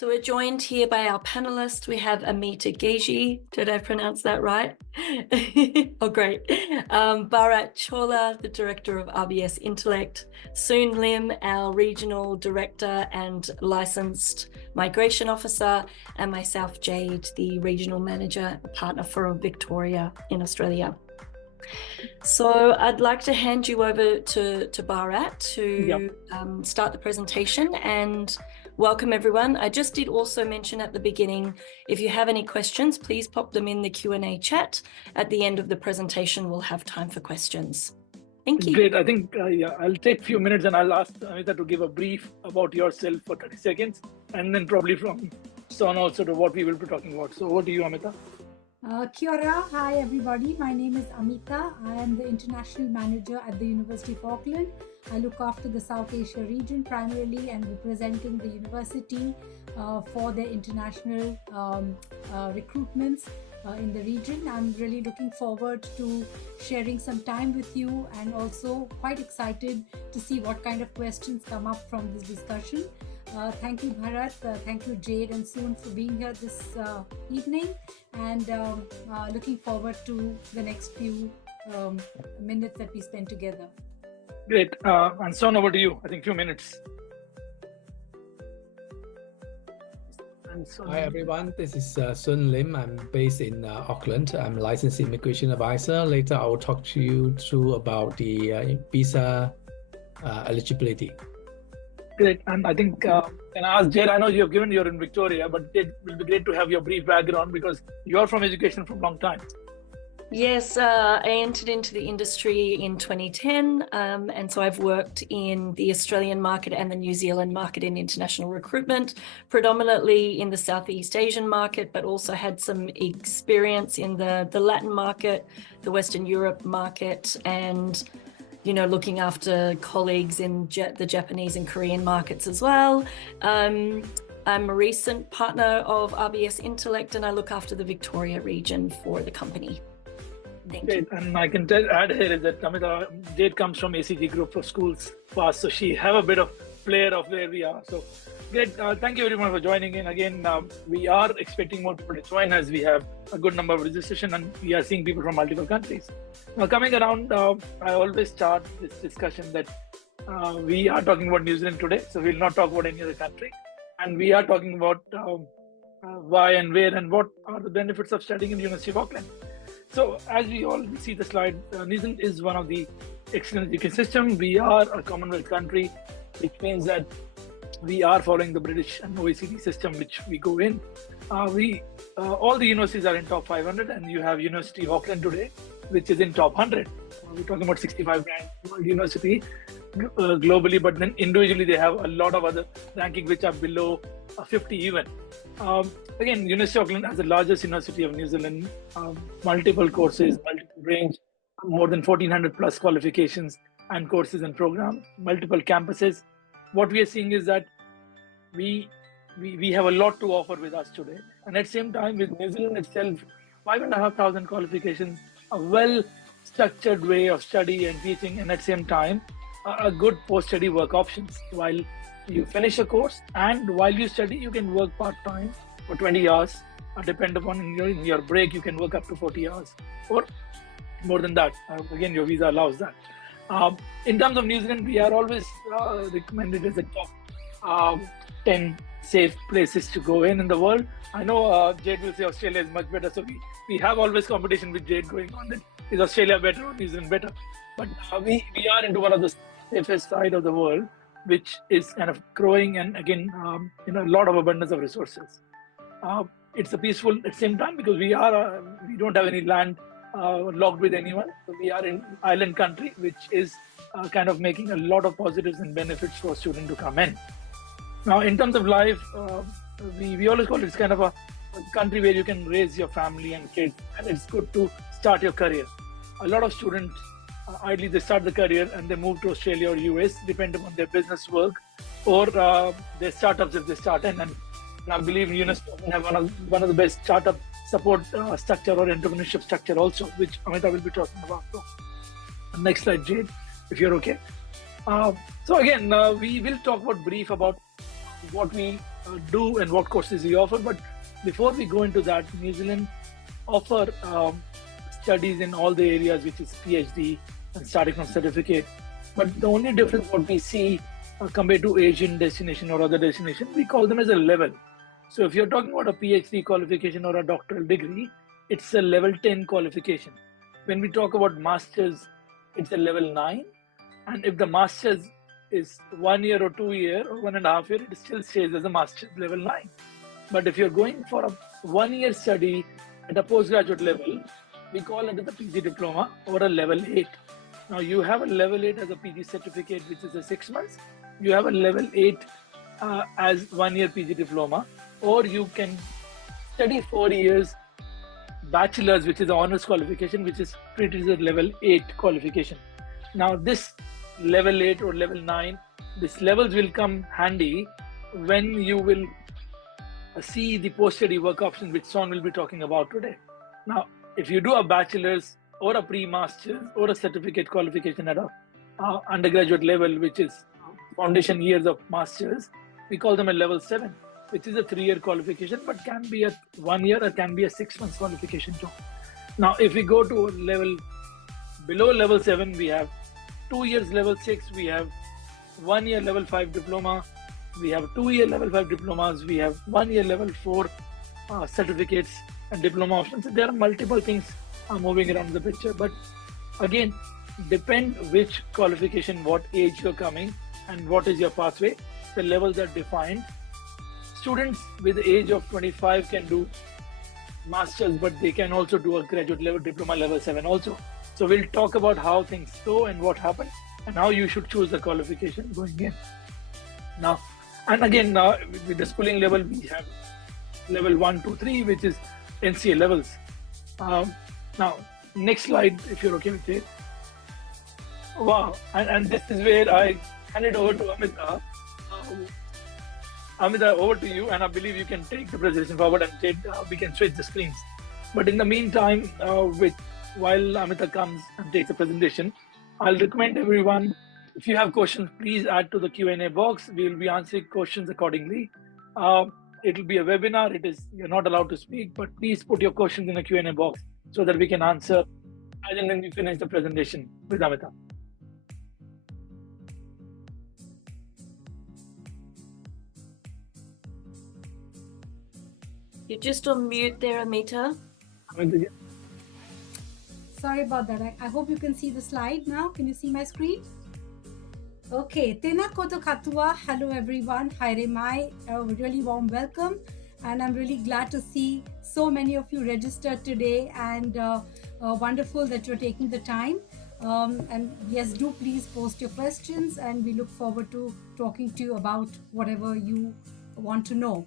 So we're joined here by our panelists. We have Amita Geji. Did I pronounce that right? Oh, great. Bharat Chola, the director of RBS Intellect. Soon Lim, our regional director and licensed migration officer. And myself, Jade, the regional manager partner for Victoria in Australia. So I'd like to hand you over to Bharat to start the presentation and welcome everyone. I just did also mention at the beginning, if you have any questions, please pop them in the Q&A chat. At the end of the presentation, we'll have time for questions. Thank you. Great. I think I'll take a few minutes and I'll ask Amita to give a brief about yourself for 30 seconds and then probably from Son also to what we will be talking about. So over to you, Amita. Kia ora. Hi everybody, my name is Amita. I am the International Manager at the University of Auckland. I look after the South Asia region primarily and representing the university for their international recruitments in the region. I'm really looking forward to sharing some time with you and also quite excited to see what kind of questions come up from this discussion. Thank you, Bharat. Thank you, Jade and Soon for being here this evening, and looking forward to the next few minutes that we spend together. Great. And Son, over to you. I think few minutes. Hi everyone, this is Sun Lim. I'm based in Auckland. I'm a licensed immigration advisor. Later I will talk to you through about the visa eligibility. Great. And I think, can I ask Jade, I know you're in Victoria, but it will be great to have your brief background because you're from education for a long time. Yes, I entered into the industry in 2010, and so I've worked in the Australian market and the New Zealand market in international recruitment, predominantly in the Southeast Asian market, but also had some experience in the Latin market, the Western Europe market, and looking after colleagues in the Japanese and Korean markets as well. I'm a recent partner of RBS Intellect, and I look after the Victoria region for the company. Thank you. And I can add here is that Amita, Jade comes from ACG Group of Schools Past, so she have a bit of flair of where we are. So great. Thank you everyone for joining in. Again, we are expecting more people to join as we have a good number of registration and we are seeing people from multiple countries. Now coming around, I always start this discussion that we are talking about New Zealand today, so we'll not talk about any other country. And we are talking about why and where and what are the benefits of studying in the University of Auckland. So as we all see the slide, New Zealand is one of the excellent education system. We are a Commonwealth country, which means that we are following the British and OECD system, which we go in. All the universities are in top 500, and you have University of Auckland today, which is in top 100. We're talking about 65 ranked university globally, but then individually they have a lot of other rankings which are below 50 even. Again, University of Auckland has the largest university of New Zealand, multiple courses, multiple range, more than 1,400 plus qualifications and courses and programs, multiple campuses. What we are seeing is that we have a lot to offer with us today. And at the same time, with New Zealand itself, 5,500 qualifications, a well-structured way of study and teaching, and at the same time, a good post-study work options. While you finish a course and while you study, you can work part-time for 20 hours, depend upon in your break, you can work up to 40 hours or more than that. Again, your visa allows that. In terms of New Zealand, we are always recommended as a top 10 safe places to go in the world. I know Jade will say Australia is much better, so we have always competition with Jade going on. That is Australia better or New Zealand better? But we are into one of the safest side of the world, which is kind of growing and again, a lot of abundance of resources. It's a peaceful at the same time because we don't have any land locked with anyone. So we are in island country, which is kind of making a lot of positives and benefits for students to come in. Now, in terms of life, we always call it's kind of a country where you can raise your family and kids, and it's good to start your career. A lot of students, ideally they start the career and they move to Australia or US, depending on their business work or their startups if they start in. And I believe University of Auckland have one of the best startup support structure or entrepreneurship structure also, which Amita will be talking about. So, next slide, Jade, if you're okay. So again, we will talk about brief about what we do and what courses we offer. But before we go into that, New Zealand offer studies in all the areas, which is PhD and starting from certificate. But the only difference what we see compared to Asian destination or other destination, we call them as a level. So if you're talking about a PhD qualification or a doctoral degree, it's a level 10 qualification. When we talk about masters, it's a level 9. And if the masters is 1 year or 2 year or 1.5 year, it still stays as a master's level 9. But if you're going for a 1 year study at a postgraduate level, we call it as a PG diploma or a level 8. Now you have a level 8 as a PG certificate, which is a 6 months. You have a level 8 as 1 year PG diploma, or you can study 4 years bachelor's, which is the honors qualification, which is treated as a level 8 qualification. Now this level 8 or level 9, these levels will come handy when you will see the post-study work options, which Son will be talking about today. Now, if you do a bachelor's or a pre-master's or a certificate qualification at a undergraduate level, which is foundation years of master's, we call them a level 7, which is a 3-year qualification, but can be a 1 year or can be a 6 months qualification too. Now, if we go to a level below level 7, we have 2 years level 6, we have 1 year level 5 diploma, we have 2 year level 5 diplomas, we have 1 year level 4 certificates and diploma options. There are multiple things moving around the picture, but again, depend which qualification, what age you're coming, and what is your pathway. The levels are defined. Students with the age of 25 can do masters, but they can also do a graduate level diploma level 7 also. So we'll talk about how things go and what happened and how you should choose the qualification going in. Now, and again, with the schooling level, we have level 1, 2, 3, which is NCA levels. Now, next slide, if you're okay with it. Wow, and this is where I hand it over to Amita. Amita, over to you, and I believe you can take the presentation forward and we can switch the screens. But in the meantime, while Amita comes and takes the presentation, I'll recommend everyone, if you have questions, please add to the Q&A box. We will be answering questions accordingly. It will be a webinar. You're not allowed to speak, but please put your questions in the Q&A box so that we can answer as and when we finish the presentation with Amita. You're just on mute there, Amita. Sorry about that. I hope you can see the slide now. Can you see my screen? Okay, Tēnā koutou katoa. Hello everyone. Haere mai. A really warm welcome. And I'm really glad to see so many of you registered today, and wonderful that you're taking the time. And yes, do please post your questions, and we look forward to talking to you about whatever you want to know.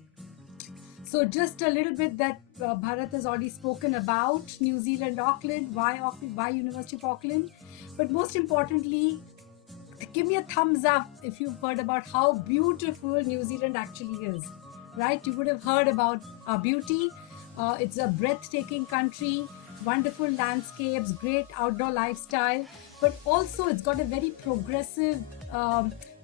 So just a little bit that Bharat has already spoken about New Zealand, Auckland, why University of Auckland. But most importantly, give me a thumbs up if you've heard about how beautiful New Zealand actually is, right? You would have heard about our beauty. It's a breathtaking country, wonderful landscapes, great outdoor lifestyle, but also it's got a very progressive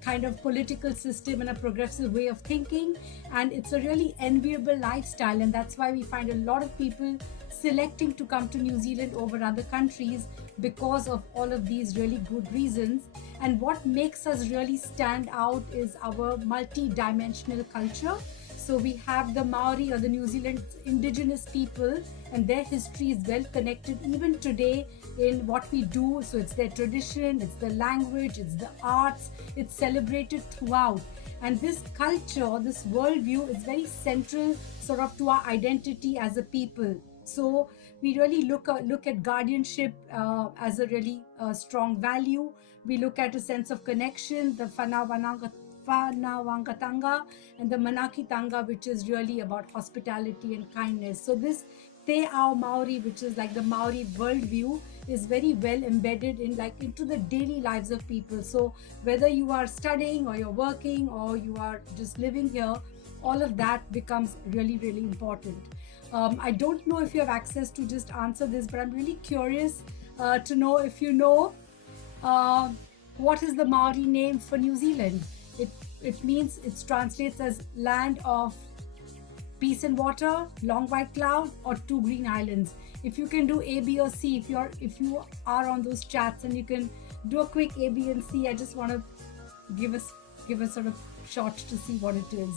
kind of political system and a progressive way of thinking, and it's a really enviable lifestyle, and that's why we find a lot of people selecting to come to New Zealand over other countries because of all of these really good reasons. And what makes us really stand out is our multi-dimensional culture. So we have the Maori or the New Zealand indigenous people, and their history is well connected even today in what we do. So it's their tradition, it's the language, it's the arts, it's celebrated throughout. And this culture, this worldview is very central sort of to our identity as a people. So we really look at guardianship as a really strong value. We look at a sense of connection, the Whanawangatanga and the Manakitanga, which is really about hospitality and kindness. So this Te Ao Maori, which is like the Maori worldview, is very well embedded into the daily lives of people. So whether you are studying or you're working or you are just living here, all of that becomes really, really important. I don't know if you have access to just answer this, but I'm really curious to know if you know what is the Maori name for New Zealand. it means, it translates as land of peace and water, long white cloud, or two green islands. If you can do A, B, or C, if you are on those chats and you can do a quick A, B, and C, I just want to give a sort of shot to see what it is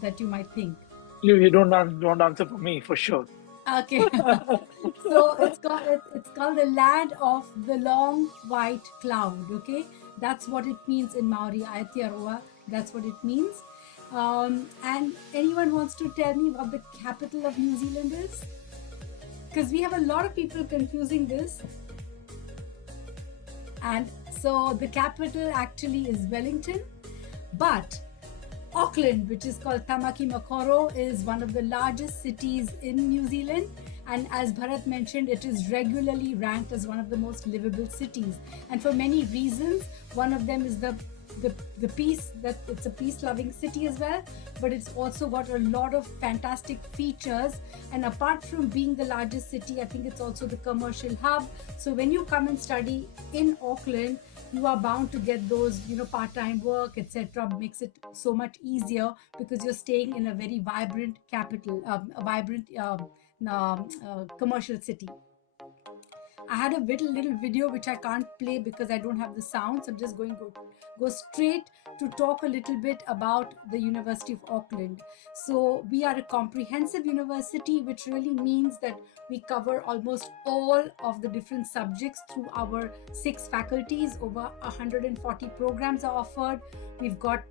that you might think. You don't answer for me for sure. Okay. So it's called the land of the long white cloud. Okay, that's what it means in Maori, Aotearoa. That's what it means. And anyone wants to tell me what the capital of New Zealand is? Because we have a lot of people confusing this. And so the capital actually is Wellington, but Auckland, which is called Tamaki Makaurau, is one of the largest cities in New Zealand. And as Bharat mentioned, it is regularly ranked as one of the most livable cities. And for many reasons, one of them is the peace, that it's a peace-loving city as well, but it's also got a lot of fantastic features. And apart from being the largest city, I think it's also the commercial hub. So when you come and study in Auckland, you are bound to get those, part-time work, etc. Makes it so much easier because you're staying in a very vibrant capital, a vibrant commercial city. I had a little video which I can't play because I don't have the sound. So I'm just going to go straight to talk a little bit about the University of Auckland. So we are a comprehensive university, which really means that we cover almost all of the different subjects through our 6 faculties. Over 140 programs are offered. We've got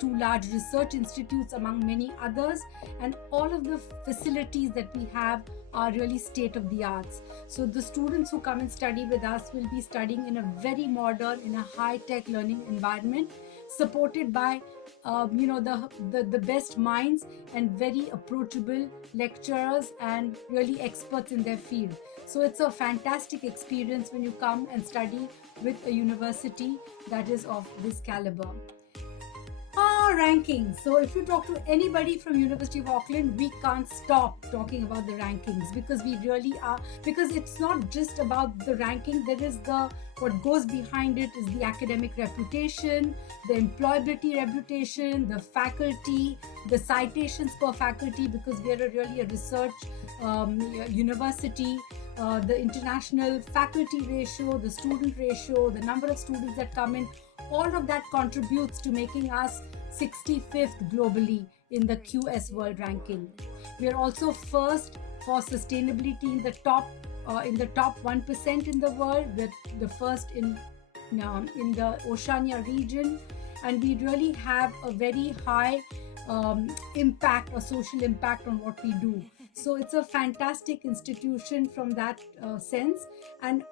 2 large research institutes among many others, and all of the facilities that we have are really state of the arts. So the students who come and study with us will be studying in a very modern, in a high-tech learning environment, supported by the best minds and very approachable lecturers and really experts in their field. So it's a fantastic experience when you come and study with a university that is of this caliber. Rankings. So if you talk to anybody from University of Auckland, we can't stop talking about the rankings, because we really are, because it's not just about the ranking. There is what goes behind it is the academic reputation, the employability reputation, the faculty, the citations per faculty, because we are really a research university, the international faculty ratio, the student ratio, the number of students that come in. All of that contributes to making us 65th globally in the QS World Ranking. We are also first for sustainability in the top 1% in the world. We're the first in the Oceania region, and we really have a very high impact or social impact on what we do. So it's a fantastic institution from that sense. And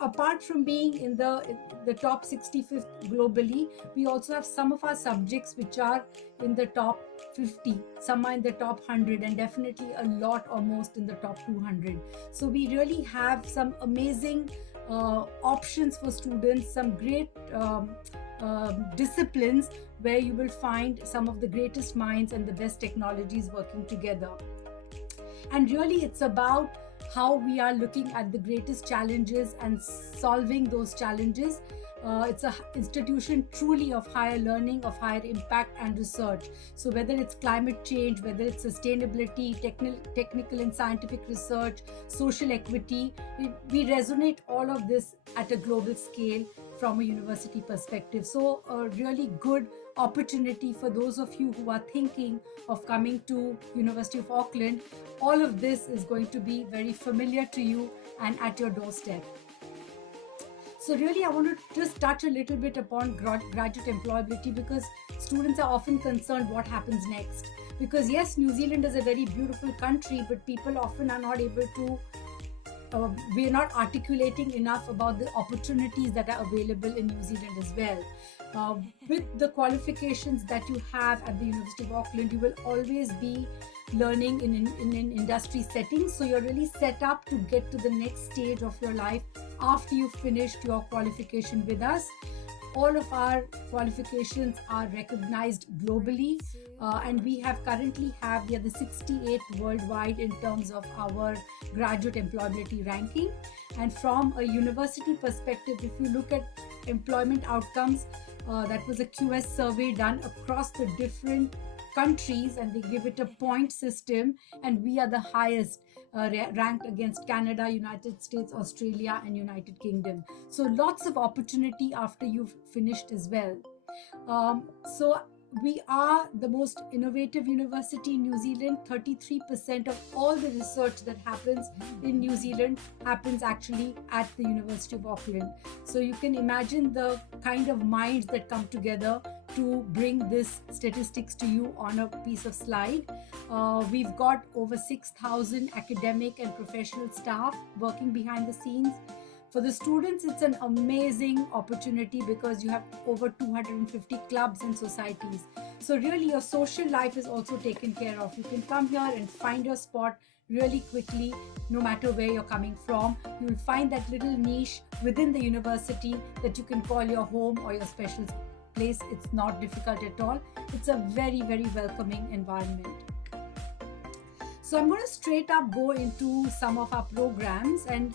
apart from being in the top 65th globally, we also have some of our subjects which are in the top 50, some are in the top 100, and definitely a lot or most in the top 200. So we really have some amazing options for students, some great disciplines where you will find some of the greatest minds and the best technologies working together. And really it's about how we are looking at the greatest challenges and solving those challenges. It's an institution truly of higher learning, of higher impact and research. So whether it's climate change, whether it's sustainability, technical and scientific research, social equity, we resonate all of this at a global scale from a university perspective. So a really good opportunity for those of you who are thinking of coming to University of Auckland. All of this is going to be very familiar to you and at your doorstep. So really I want to just touch a little bit upon graduate employability, because students are often concerned what happens next. Because yes, New Zealand is a very beautiful country, but people often are not able to we're not articulating enough about the opportunities that are available in New Zealand as well. With the qualifications that you have at the University of Auckland, you will always be learning in an industry setting. So you're really set up to get to the next stage of your life after you've finished your qualification with us. All of our qualifications are recognized globally, and we are the 68th worldwide in terms of our graduate employability ranking. And from a university perspective, if you look at employment outcomes, That was a QS survey done across the different countries, and they give it a point system, and we are the highest ranked against Canada, United States, Australia, and United Kingdom. So lots of opportunity after you've finished as well. So we are the most innovative university in New Zealand. 33% of all the research that happens in New Zealand happens actually at the University of Auckland. So you can imagine the kind of minds that come together to bring this statistics to you on a piece of slide. We've got over 6,000 academic and professional staff working behind the scenes. For the students, it's an amazing opportunity because you have over 250 clubs and societies. So really your social life is also taken care of. You can come here and find your spot really quickly, no matter where you're coming from. You will find that little niche within the university that you can call your home or your special place. It's not difficult at all. It's a very, very welcoming environment. So I'm going to straight up go into some of our programs, and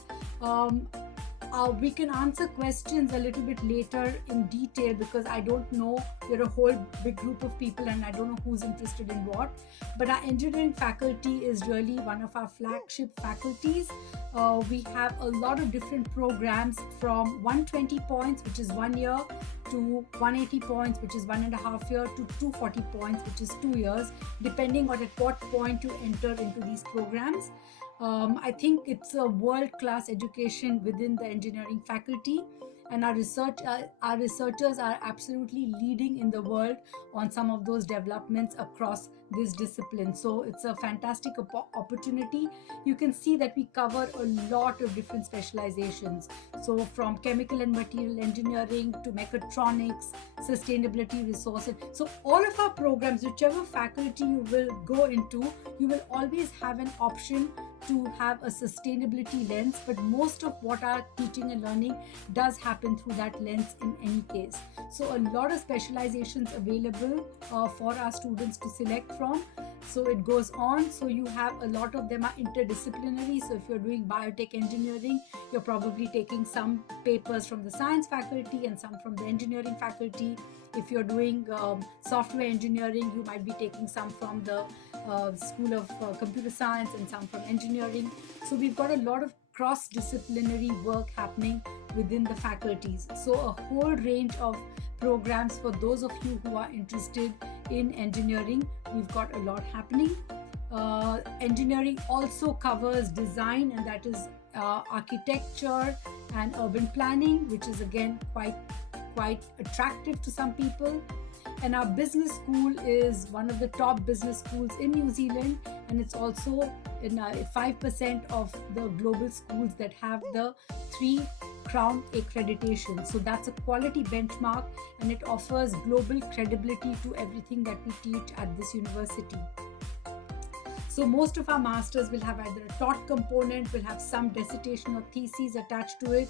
we can answer questions a little bit later in detail because I don't know, we're a whole big group of people and I don't know who's interested in what. But our engineering faculty is really one of our flagship faculties. We have a lot of different programs from 120 points, which is 1 year, to 180 points, which is 1.5 years, to 240 points, which is 2 years, depending on at what point you enter into these programs. I think it's a world-class education within the engineering faculty, and our researchers are absolutely leading in the world on some of those developments across this discipline. So it's a fantastic opportunity. You can see that we cover a lot of different specializations. So from chemical and material engineering to mechatronics, sustainability, resources. So all of our programs, whichever faculty you will go into, you will always have an option to have a sustainability lens, but most of what our teaching and learning does happen through that lens in any case. So a lot of specializations available for our students to select from. So it goes on. So you have a lot of them are interdisciplinary. So if you're doing biotech engineering, you're probably taking some papers from the science faculty and some from the engineering faculty. If you're doing software engineering, you might be taking some from the School of Computer Science and some from engineering. So we've got a lot of cross-disciplinary work happening within the faculties. So a whole range of programs for those of you who are interested in engineering. We've got a lot happening. Engineering also covers design, and that is architecture and urban planning, which is again quite attractive to some people. And our business school is one of the top business schools in New Zealand, and it's also in 5% of the global schools that have the 3 Crown accreditation. So that's a quality benchmark, and it offers global credibility to everything that we teach at this university. So most of our masters will have either a taught component, will have some dissertation or theses attached to it,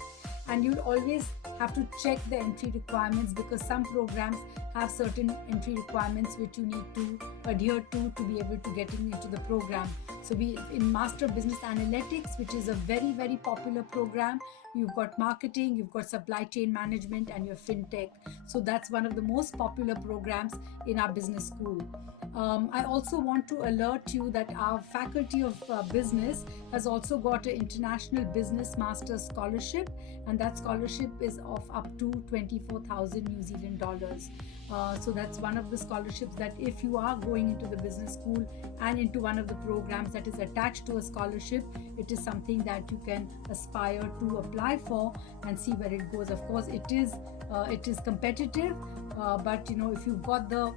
and you'll always have to check the entry requirements because some programs have certain entry requirements which you need to adhere to be able to get into the program. So in Master Business Analytics, which is a very, very popular program, you've got marketing, you've got supply chain management, and your fintech. So that's one of the most popular programs in our business school. I also want to alert you that our Faculty of Business has also got an International Business Masters Scholarship, and that scholarship is of up to 24,000 New Zealand dollars. So that's one of the scholarships that if you are going into the business school and into one of the programs that is attached to a scholarship, it is something that you can aspire to apply for and see where it goes. Of course, it is competitive, but you know, if you've got the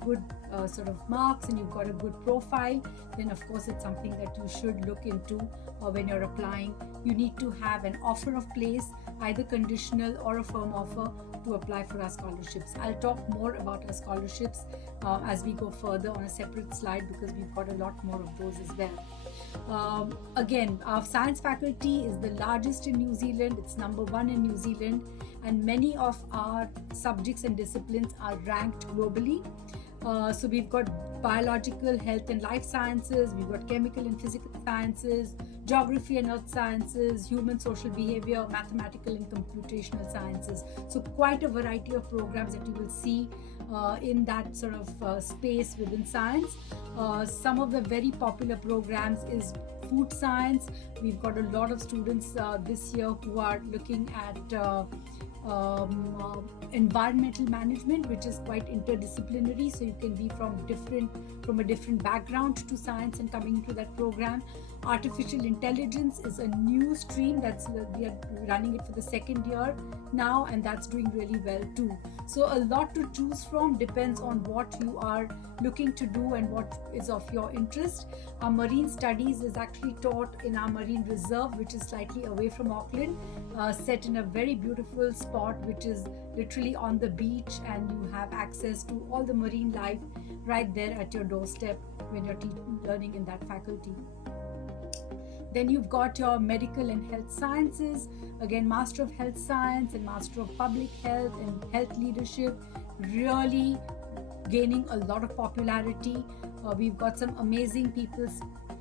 good sort of marks and you've got a good profile, then of course it's something that you should look into when you're applying. You need to have an offer of place, either conditional or a firm offer, to apply for our scholarships. I'll talk more about our scholarships as we go further on a separate slide because we've got a lot more of those as well. Again, our science faculty is the largest in New Zealand. It's number 1 in New Zealand, and many of our subjects and disciplines are ranked globally. So we've got biological, health and life sciences, we've got chemical and physical sciences, geography and earth sciences, human social behavior, mathematical and computational sciences. So quite a variety of programs that you will see in that sort of space within science. Some of the very popular programs is food science. We've got a lot of students this year who are looking at environmental management, which is quite interdisciplinary, so you can be from a different background to science and coming into that program. Artificial intelligence is a new stream we are running it for the second year now, and that's doing really well too. So a lot to choose from, depends on what you are looking to do and what is of your interest. Our marine studies is actually taught in our marine reserve, which is slightly away from Auckland, set in a very beautiful spot which is literally on the beach, and you have access to all the marine life right there at your doorstep when you're learning in that faculty. Then you've got your medical and health sciences, again Master of Health Science and Master of Public Health and Health Leadership, really gaining a lot of popularity. We've got some amazing people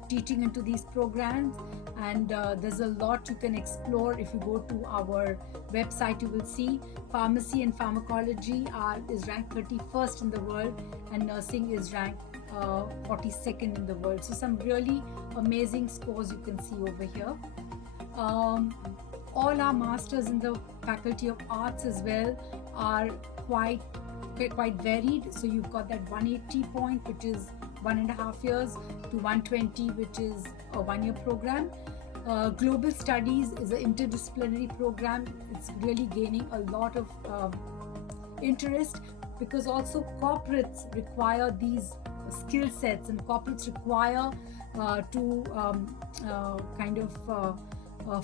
teaching into these programs, and there's a lot you can explore. If you go to our website, you will see pharmacy and pharmacology is ranked 31st in the world, and nursing is ranked 42nd in the world. So some really amazing scores you can see over here. All our masters in the Faculty of Arts as well are quite varied. So you've got that 180 point, which is 1.5 years, to 120, which is a 1-year program. Global Studies is an interdisciplinary program. It's really gaining a lot of interest, because also corporates require these skill sets, and corporates require to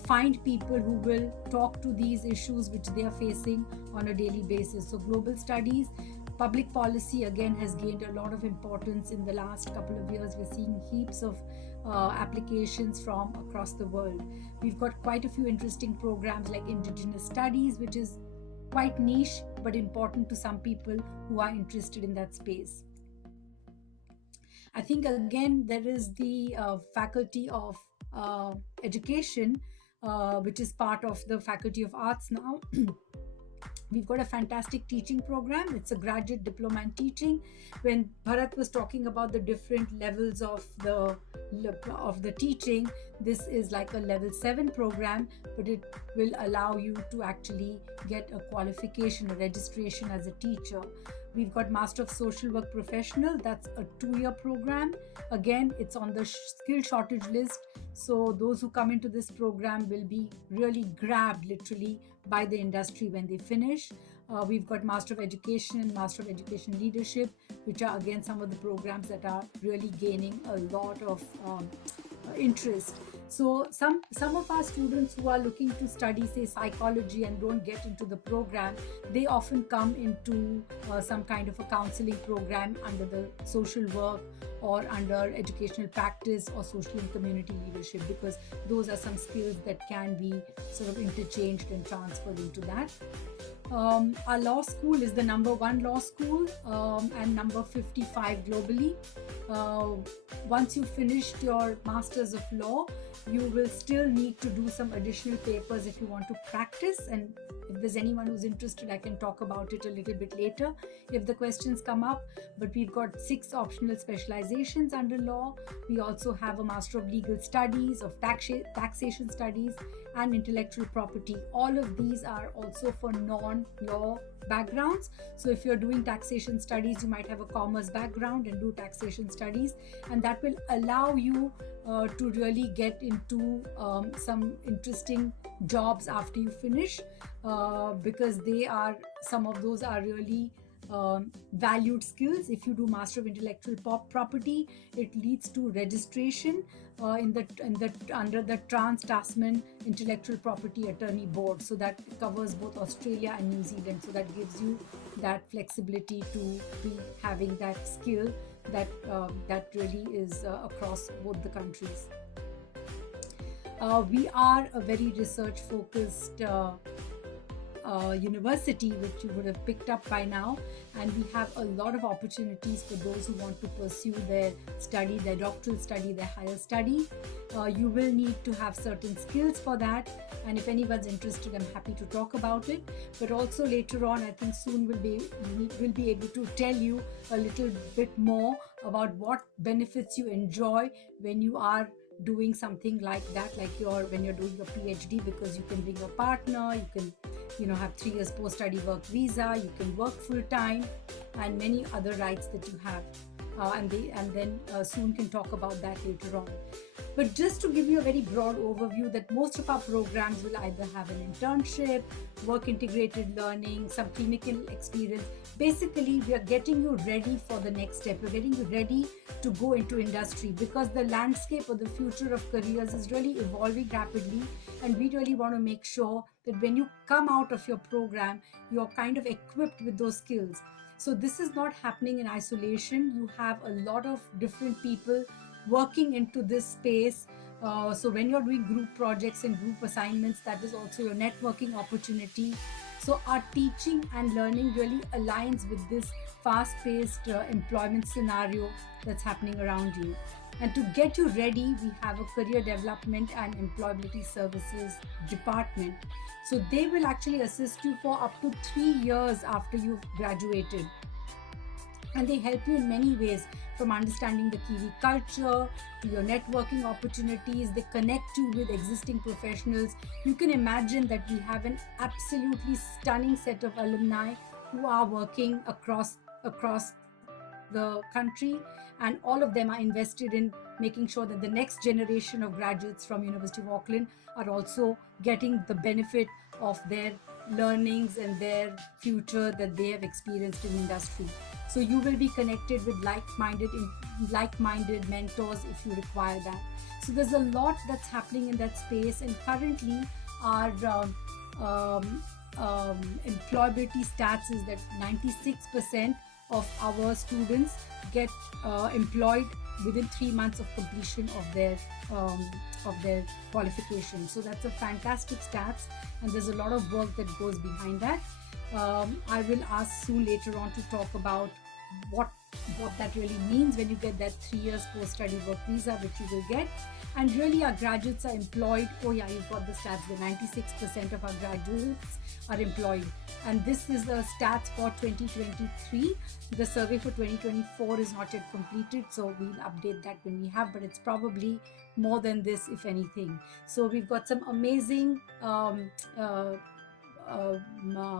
find people who will talk to these issues which they are facing on a daily basis. So Global Studies. Public policy again has gained a lot of importance in the last couple of years. We're seeing heaps of applications from across the world. We've got quite a few interesting programs like Indigenous Studies, which is quite niche but important to some people who are interested in that space. I think again there is the Faculty of Education, which is part of the Faculty of Arts now. We've got a fantastic teaching program. It's a graduate diploma in teaching. When Bharat was talking about the different levels of the teaching, this is like a level 7 program, but it will allow you to actually get a qualification, a registration as a teacher. We've got Master of Social Work Professional. That's a 2-year program. Again, it's on the skill shortage list. So those who come into this program will be really grabbed literally by the industry when they finish. We've got Master of Education and Master of Education Leadership, which are again some of the programs that are really gaining a lot of interest. So some of our students who are looking to study, say, psychology and don't get into the program, they often come into some kind of a counseling program under the social work or under educational practice or social and community leadership, because those are some skills that can be sort of interchanged and transferred into that. Our law school is the #1 law school and number 55 globally. Once you finished your Masters of Law, you will still need to do some additional papers if you want to practice, and if there's anyone who's interested, I can talk about it a little bit later if the questions come up. But we've got 6 optional specializations under law. We also have a Master of Legal Studies, of Taxation Studies, and Intellectual Property. All of these are also for non-law backgrounds. So if you're doing taxation studies, you might have a commerce background and do taxation studies, and that will allow you to really get into some interesting jobs after you finish, because some of those are really valued skills. If you do Master of Intellectual Property, it leads to registration under the Trans-Tasman Intellectual Property Attorney Board. So that covers both Australia and New Zealand. So that gives you that flexibility to be having that skill that really is across both the countries. We are a very research-focused university, which you would have picked up by now. And we have a lot of opportunities for those who want to pursue their study, their doctoral study, their higher study. You will need to have certain skills for that. And if anyone's interested, I'm happy to talk about it. But also later on, I think soon we'll be able to tell you a little bit more about what benefits you enjoy when you are doing something like that, like when you're doing your PhD, because you can bring a partner, you can have 3 years post-study work visa, you can work full-time, and many other rights that you have. And then soon can talk about that later on. But just to give you a very broad overview, that most of our programs will either have an internship, work integrated learning, some clinical experience. Basically, we are getting you ready for the next step. We're getting you ready to go into industry, because the landscape of the future of careers is really evolving rapidly. And we really want to make sure that when you come out of your program, you're kind of equipped with those skills. So this is not happening in isolation. You have a lot of different people working into this space. So when you're doing group projects and group assignments, that is also your networking opportunity. So our teaching and learning really aligns with this fast-paced employment scenario that's happening around you. And to get you ready, we have a career development and employability services department. So they will actually assist you for up to 3 years after you've graduated. And they help you in many ways, from understanding the Kiwi culture to your networking opportunities. They connect you with existing professionals. You can imagine that we have an absolutely stunning set of alumni who are working across the country, and all of them are invested in making sure that the next generation of graduates from University of Auckland are also getting the benefit of their learnings and their future that they have experienced in industry. So you will be connected with like-minded mentors if you require that. So there's a lot that's happening in that space, and currently our employability stats is that 96% of our students get employed within 3 months of completion of their qualification. So that's a fantastic stats, and there's a lot of work that goes behind that. I will ask Sue later on to talk about what that really means when you get that 3 years post-study work visa, which you will get. And really our graduates are employed. Oh yeah, you've got the stats. The 96% of our graduates are employed. And this is the stats for 2023. The survey for 2024 is not yet completed, so we'll update that when we have, but it's probably more than this, if anything. So we've got some amazing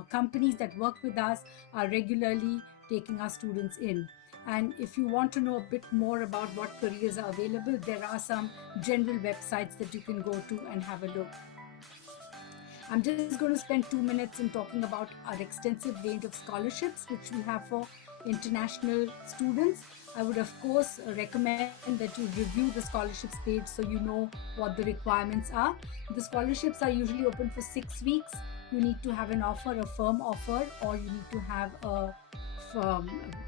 companies that work with us, are regularly taking our students in. And if you want to know a bit more about what careers are available, there are some general websites that you can go to and have a look. I'm just going to spend 2 minutes in talking about our extensive range of scholarships which we have for international students. I would of course recommend that you review the scholarships page so you know what the requirements are. The scholarships are usually open for 6 weeks. You need to have an offer, a firm offer, or you need to have a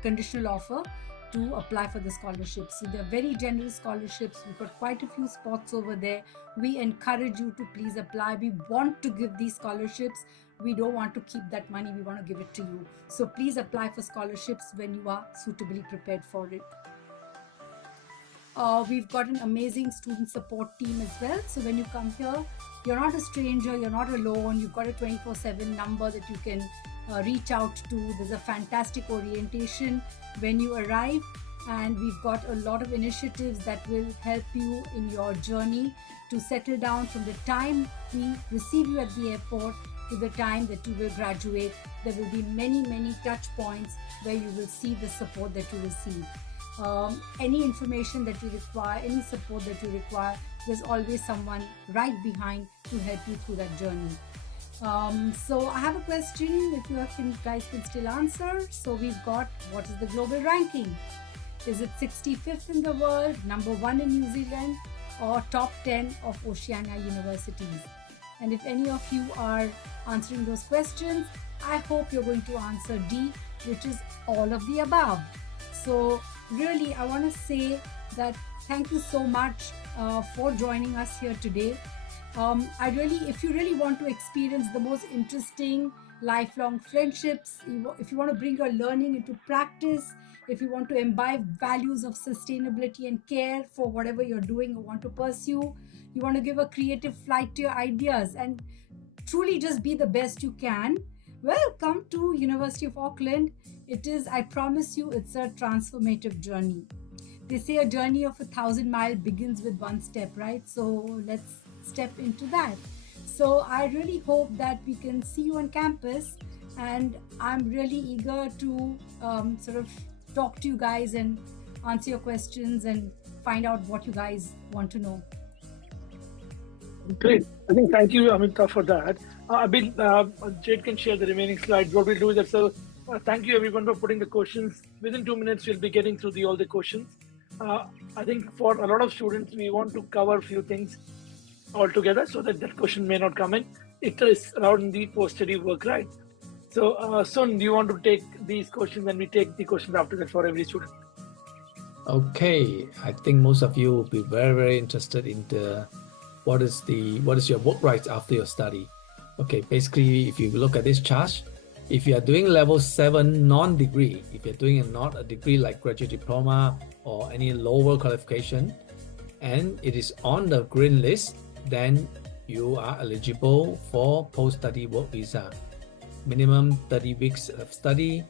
conditional offer to apply for the scholarships. So they're very generous scholarships. We've got quite a few spots over there. We encourage you to please apply. We want to give these scholarships. We don't want to keep that money. We want to give it to you. So please apply for scholarships when you are suitably prepared for it. We've got an amazing student support team as well. So when you come here, you're not a stranger, you're not alone. You've got a 24/7 number that you can reach out to. There's a fantastic orientation when you arrive, and we've got a lot of initiatives that will help you in your journey to settle down from the time we receive you at the airport to the time that you will graduate. There will be many touch points where you will see the support that you receive. Any information that you require, any support that you require, there's always someone right behind to help you through that journey. So I have a question, if you guys can still answer. So we've got, what is the global ranking? Is it 65th in the world, number 1 in New Zealand, or top 10 of Oceania universities? And if any of you are answering those questions, I hope you're going to answer D, which is all of the above. So really, I want to say that thank you so much for joining us here today. If you really want to experience the most interesting lifelong friendships, if you want to bring your learning into practice, if you want to imbibe values of sustainability and care for whatever you're doing or want to pursue, you want to give a creative flight to your ideas and truly just be the best you can, well, come to University of Auckland. It is, I promise you, it's a transformative journey. They say a journey of 1,000 miles begins with one step, right? So let's step into that. So I really hope that we can see you on campus, and I'm really eager to sort of talk to you guys and answer your questions and find out what you guys want to know. Great. I think thank you, Amita, for that. Jade can share the remaining slides. What we'll do is that, so thank you everyone for putting the questions. Within 2 minutes, we'll be getting through all the questions. I think for a lot of students, we want to cover a few things altogether so that question may not come in. It is around the post-study work, right? So Sun, do you want to take these questions and we take the questions after that for every student? Okay, I think most of you will be very, very interested in the what is your work rights after your study. Okay, basically, if you look at this chart, if you are doing level 7 non-degree, if you're doing not a degree like graduate diploma or any lower qualification, and it is on the green list, then you are eligible for post-study work visa. Minimum 30 weeks of study.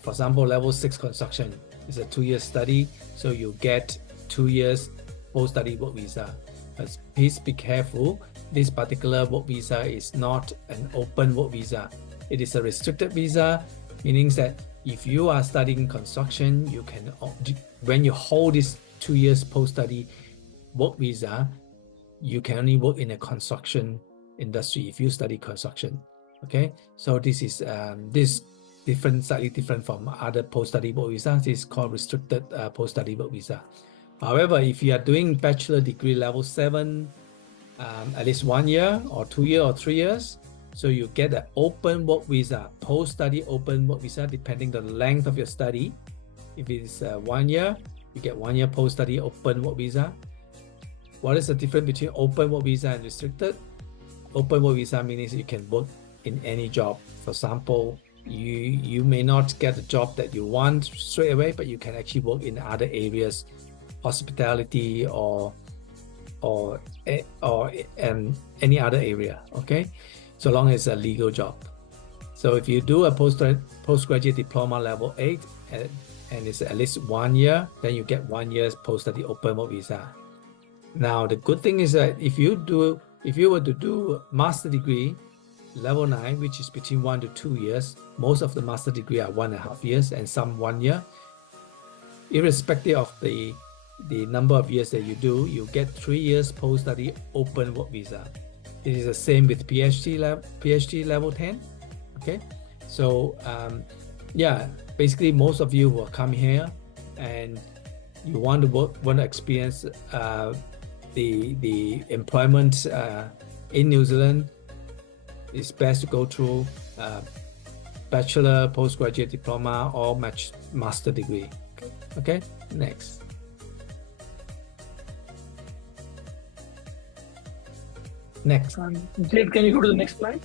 For example, level 6 construction is a 2-year study, so you get 2 years post-study work visa. But please be careful, this particular work visa is not an open work visa. It is a restricted visa, meaning that if you are studying construction, you can, when you hold this 2 years post-study work visa, you can only work in a construction industry if you study construction. Okay, so this is slightly different from other post-study work visas. This is called restricted post-study work visa. However, if you are doing bachelor degree level 7, at least 1 year or 2 years or 3 years, so you get an open work visa, post-study open work visa, depending on the length of your study. If it is 1 year, you get 1 year post-study open work visa. What is the difference between open work visa and restricted? Open work visa means you can work in any job. For example, you may not get the job that you want straight away, but you can actually work in other areas, hospitality or any other area. Okay, so long as it's a legal job. So if you do a postgraduate diploma level 8 and it's at least 1 year, then you get 1 year's post-study open work visa. Now the good thing is that if you were to do master degree level 9, which is between 1 to 2 years, most of the master degree are 1.5 years and some 1 year. Irrespective of the number of years that you do, you get 3 years post-study open work visa. It is the same with PhD level 10. Okay, so yeah, basically most of you will come here and you want to experience the employment in New Zealand. It's best to go through bachelor, postgraduate diploma, or master degree. Okay, next. Next. Jade, can you go to the next slide?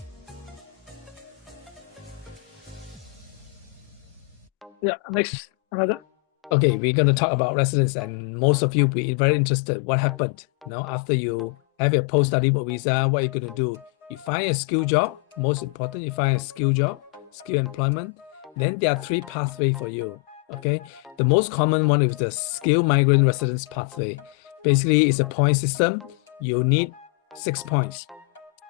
Yeah, next, another. Okay, we're going to talk about residence, and most of you will be very interested. What happened? After you have your post-study work visa, what are you going to do? You find a skill job. Most important, you find a skill job, skill employment. Then there are 3 pathways for you. Okay, the most common one is the skilled migrant residence pathway. Basically, it's a point system. You need 6 points.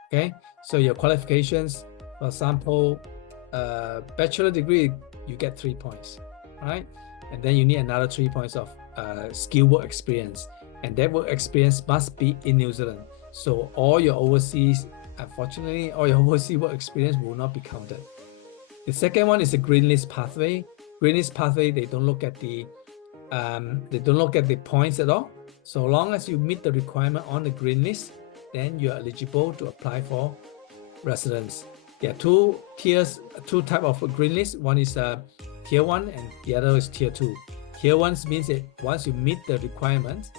Okay, so your qualifications, for example, bachelor degree, you get 3 points, right? And then you need another 3 points of skill work experience, and that work experience must be in New Zealand. So all your overseas, unfortunately, all your overseas work experience will not be counted. The second one is the green list pathway. Green list pathway, they don't look at the points at all. So long as you meet the requirement on the green list, then you're eligible to apply for residence. There are 2 tiers, 2 types of green list. One is tier 1 and the other is tier 2. Tier 1 means that once you meet the requirements,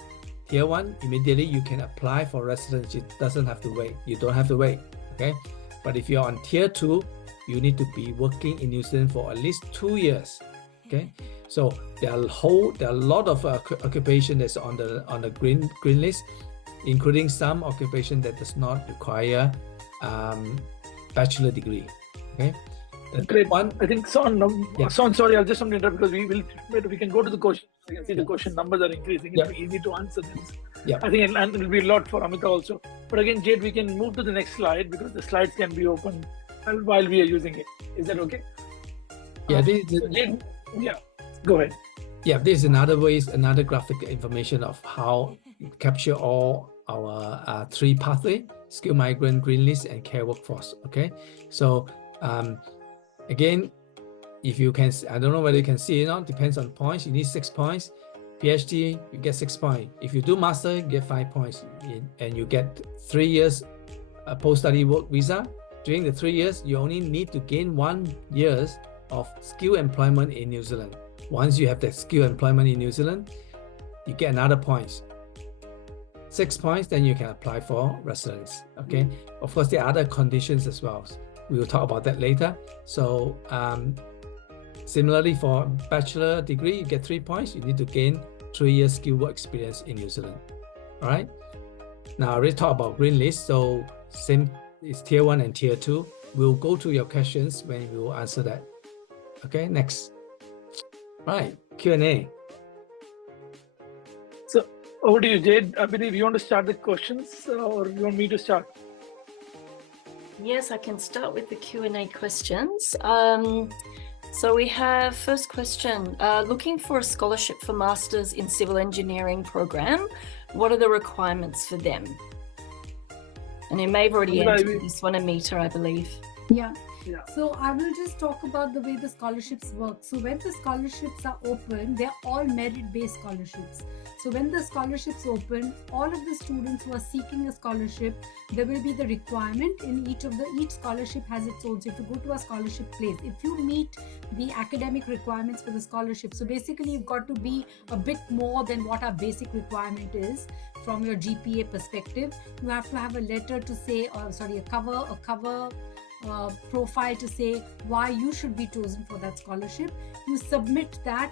tier 1, immediately you can apply for residence. It doesn't have to wait. You don't have to wait. Okay. But if you're on tier 2, you need to be working in New Zealand for at least 2 years. Okay, so there are a lot of occupation that's on the green list, including some occupation that does not require bachelor degree. Okay. Great. One, I think Son, Yeah. Son, sorry, I'll just interrupt because we can go to the question. You can see the Yeah. question numbers are increasing. Yeah. It'll be easy to answer this. Yeah. I think it'll be a lot for Amita also. But again, Jade, we can move to the next slide because the slides can be open while we are using it. Is that okay? yeah, So Jade, yeah, go ahead. Yeah, this is another graphic information of how you capture all our 3 pathway: skilled migrant, green list, and care workforce. Okay, so again, if you can, I don't know whether you can see it or not, depends on points. You need 6 points. PhD, you get 6 points. If you do master, you get 5 points, and you get 3 years post-study work visa. During the 3 years, you only need to gain 1 year of skill employment in New Zealand. Once you have that skill employment in New Zealand, you get another points. 6 points, then you can apply for residence. Okay. Of course, there are other conditions as well. We will talk about that later. So similarly, for bachelor degree, you get 3 points. You need to gain 3 years skill work experience in New Zealand. All right. Now I already talked about green list. So same is tier 1 and tier 2. We'll go to your questions when we will answer that. Okay. Next. All right. Q&A. So over to you, Jade. I believe you want to start the questions or you want me to start? Yes, I can start with the Q&A questions. So we have first question, looking for a scholarship for Masters in Civil Engineering program. What are the requirements for them? And you may have already answered this one, Amita, I believe. Yeah. Yeah. So I will just talk about the way the scholarships work. So when the scholarships are open, they're all merit-based scholarships. So when the scholarships open, all of the students who are seeking a scholarship, there will be the requirement in each scholarship has its own. So if you go to a scholarship place, if you meet the academic requirements for the scholarship, so basically you've got to be a bit more than what our basic requirement is from your GPA perspective. You have to have a letter to say, a cover profile to say why you should be chosen for that scholarship. You submit that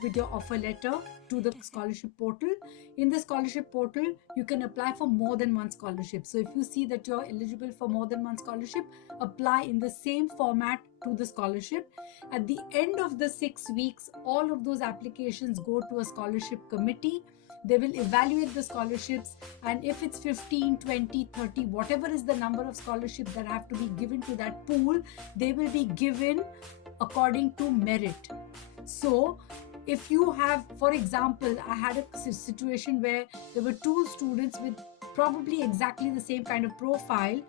with your offer letter to the scholarship portal. In the scholarship portal, you can apply for more than one scholarship. So if you see that you're eligible for more than one scholarship, apply in the same format to the scholarship. At the end of the 6 weeks, all of those applications go to a scholarship committee. They will evaluate the scholarships, and if it's 15, 20, 30, whatever is the number of scholarships that have to be given to that pool, they will be given according to merit. So if you have, for example, I had a situation where there were 2 students with probably exactly the same kind of profile.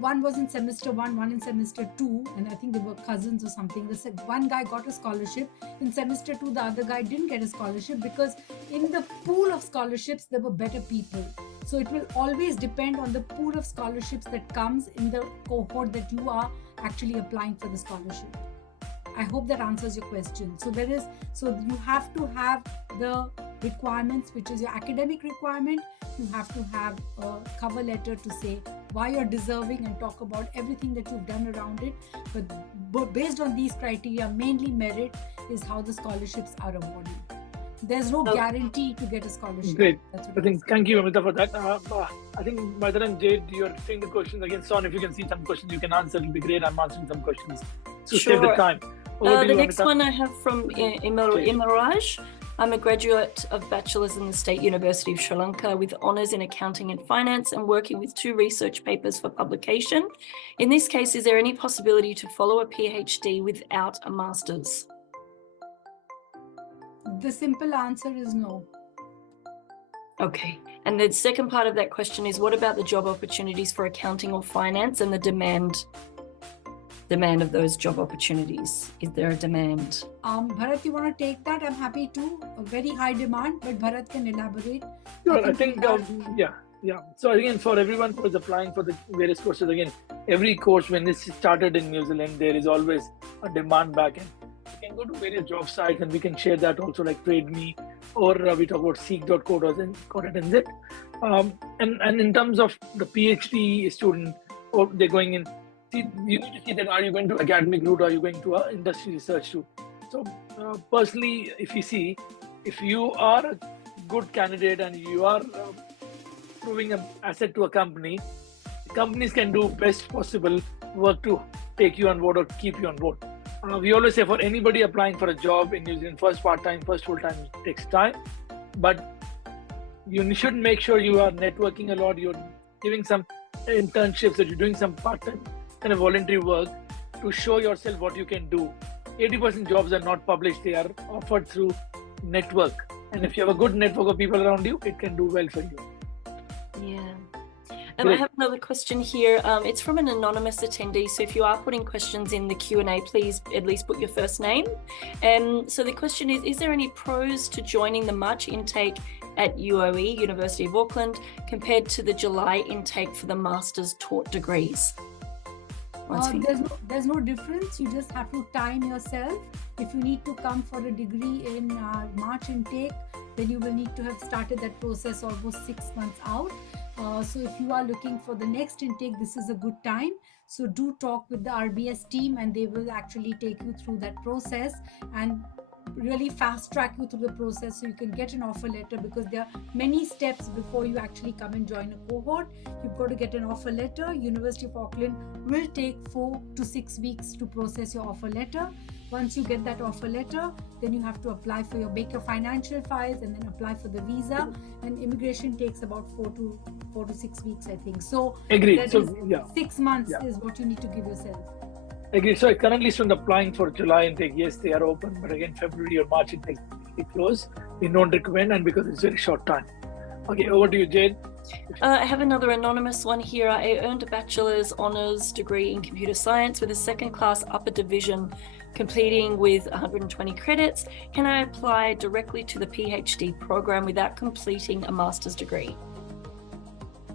One was in semester 1, one in semester 2, and I think they were cousins or something. One guy got a scholarship. In semester 2, the other guy didn't get a scholarship because in the pool of scholarships, there were better people. So it will always depend on the pool of scholarships that comes in the cohort that you are actually applying for the scholarship. I hope that answers your question. So you have to have the requirements, which is your academic requirement. You have to have a cover letter to say why you're deserving and talk about everything that you've done around it. But based on these criteria, mainly merit is how the scholarships are awarded. There's no guarantee to get a scholarship. Great. Thank you, Amita, for that. I think by the time, Jade, you're seeing the questions again. Son, if you can see some questions, you can answer. It'll be great. I'm answering some questions. So save the time. The next one I have from Imaraj. I'm a graduate of Bachelor's in the State University of Sri Lanka with honours in accounting and finance and working with 2 research papers for publication. In this case, is there any possibility to follow a PhD without a master's? The simple answer is no. Okay. And the second part of that question is, what about the job opportunities for accounting or finance and the demand of those job opportunities? Is there a demand? Bharat, you want to take that? I'm happy to. A very high demand, but Bharat can elaborate. Sure, I think yeah. So again, for everyone who is applying for the various courses, again, every course when it's started in New Zealand, there is always a demand back end. You can go to various job sites and we can share that also, like TradeMe, or we talk about seek.co.nz. And in terms of the PhD student, or they're going in see, you need to see that are you going to academic route or are you going to an industry research route. So personally, if you are a good candidate and you are proving an asset to a company, companies can do best possible work to take you on board or keep you on board. We always say for anybody applying for a job in New Zealand, first part-time, first full-time takes time, but you should make sure you are networking a lot, you're giving some internships, that you're doing some part-time kind of voluntary work to show yourself what you can do. 80% jobs are not published, they are offered through network. And if you have a good network of people around you, it can do well for you. Yeah. I have another question here. It's from an anonymous attendee. So if you are putting questions in the Q&A, please at least put your first name. So the question is there any pros to joining the March intake at UOE, University of Auckland, compared to the July intake for the master's taught degrees? There's no difference. You just have to time yourself. If you need to come for a degree in March intake, then you will need to have started that process almost 6 months out. So if you are looking for the next intake, this is a good time. So do talk with the RBS team and they will actually take you through that process and really fast track you through the process so you can get an offer letter, because there are many steps before you actually come and join a cohort. You've got to get an offer letter. University of Auckland will take 4 to 6 weeks to process your offer letter. Once you get that offer letter, then you have to apply for make your financial files and then apply for the visa, and immigration takes about 4 to 6 weeks, I think. So agreed. So 6 months is what you need to give yourself. Agree. So currently students applying for July intake, yes, they are open, but again, February or March intake is closed. We don't recommend, and because it's very short time. Okay, over to you, Jade. I have another anonymous one here. I earned a bachelor's honours degree in computer science with a second class upper division, completing with 120 credits. Can I apply directly to the PhD program without completing a master's degree?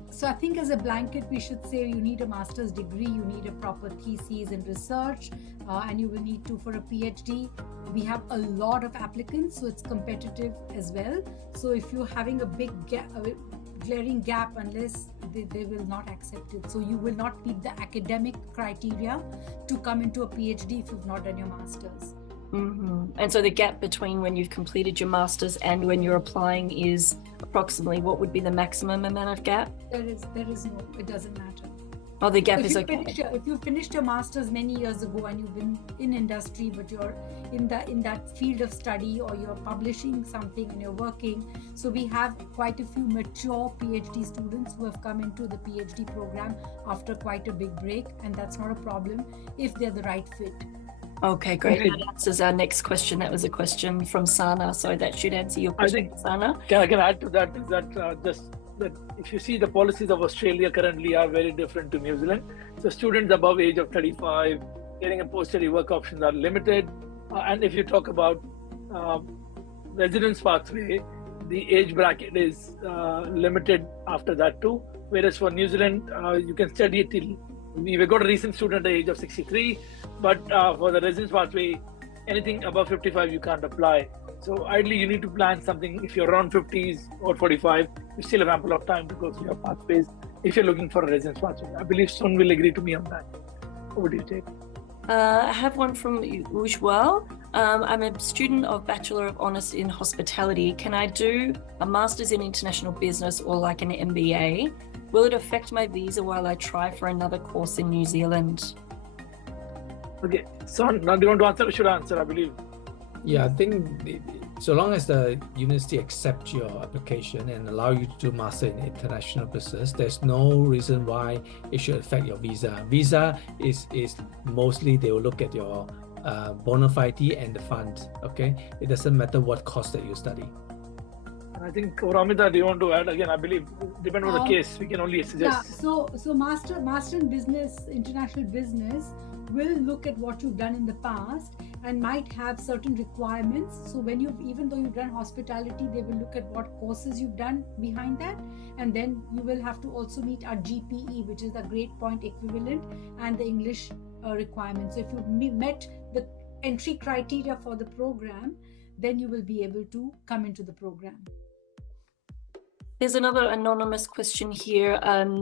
So I think as a blanket, we should say you need a master's degree, you need a proper thesis and research, and you will need to for a PhD. We have a lot of applicants, so it's competitive as well. So if you're having a big glaring gap, unless they will not accept it. So you will not meet the academic criteria to come into a PhD if you've not done your master's. Mm-hmm. And so the gap between when you've completed your master's and when you're applying is approximately what would be the maximum amount of gap? There is no, it doesn't matter. Oh, the gap is okay. If you finished your master's many years ago and you've been in industry, but you're in that field of study, or you're publishing something and you're working. So we have quite a few mature PhD students who have come into the PhD program after quite a big break, and that's not a problem if they're the right fit. Okay, great. That answers our next question. That was a question from Sana, so that should answer your question, Sana. I can add to that is that just that if you see the policies of Australia currently are very different to New Zealand. So students above age of 35 getting a post-study work options are limited. And if you talk about residence pathway, the age bracket is limited after that too. Whereas for New Zealand, you can study till, we've got a recent student at the age of 63, but for the residence pathway, anything above 55, you can't apply. So ideally, you need to plan something. If you're around 50s or 45, you still have ample of time to go through your pathways if you're looking for a residence pathway. I believe Sun will agree to me on that. What do you take? I have one from Ujwal. I'm a student of Bachelor of Honours in Hospitality. Can I do a Master's in International Business or like an MBA? Will it affect my visa while I try for another course in New Zealand? Okay, Son, now do you want to answer or should I answer, I believe? Yeah, I think so long as the university accepts your application and allow you to do master in international business, there's no reason why it should affect your visa. Visa is mostly they will look at your bona fide and the fund. Okay, it doesn't matter what course that you study. I think Ramita, do you want to add again? I believe depending on the case, we can only suggest. Yeah, so master in business, international business, will look at what you've done in the past and might have certain requirements. So when even though you've done hospitality, they will look at what courses you've done behind that, and then you will have to also meet our GPE, which is the grade point equivalent, and the English requirements. So if you met the entry criteria for the program, then you will be able to come into the program. There's another anonymous question here.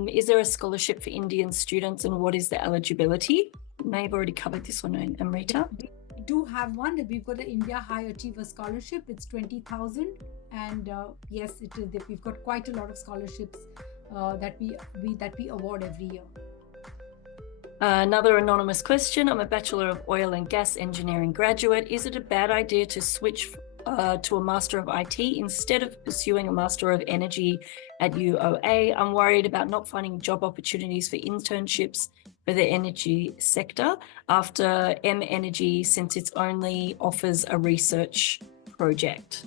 Is there a scholarship for Indian students and what is the eligibility? May have already covered this one, Amrita. We do have one. We've got the India High Achiever Scholarship. It's 20,000, and yes, it is. We've got quite a lot of scholarships that we award every year. Another anonymous question. I'm a Bachelor of Oil and Gas Engineering graduate. Is it a bad idea to switch to a Master of IT instead of pursuing a Master of Energy at UOA? I'm worried about not finding job opportunities for internships for the energy sector after M Energy, since it only offers a research project.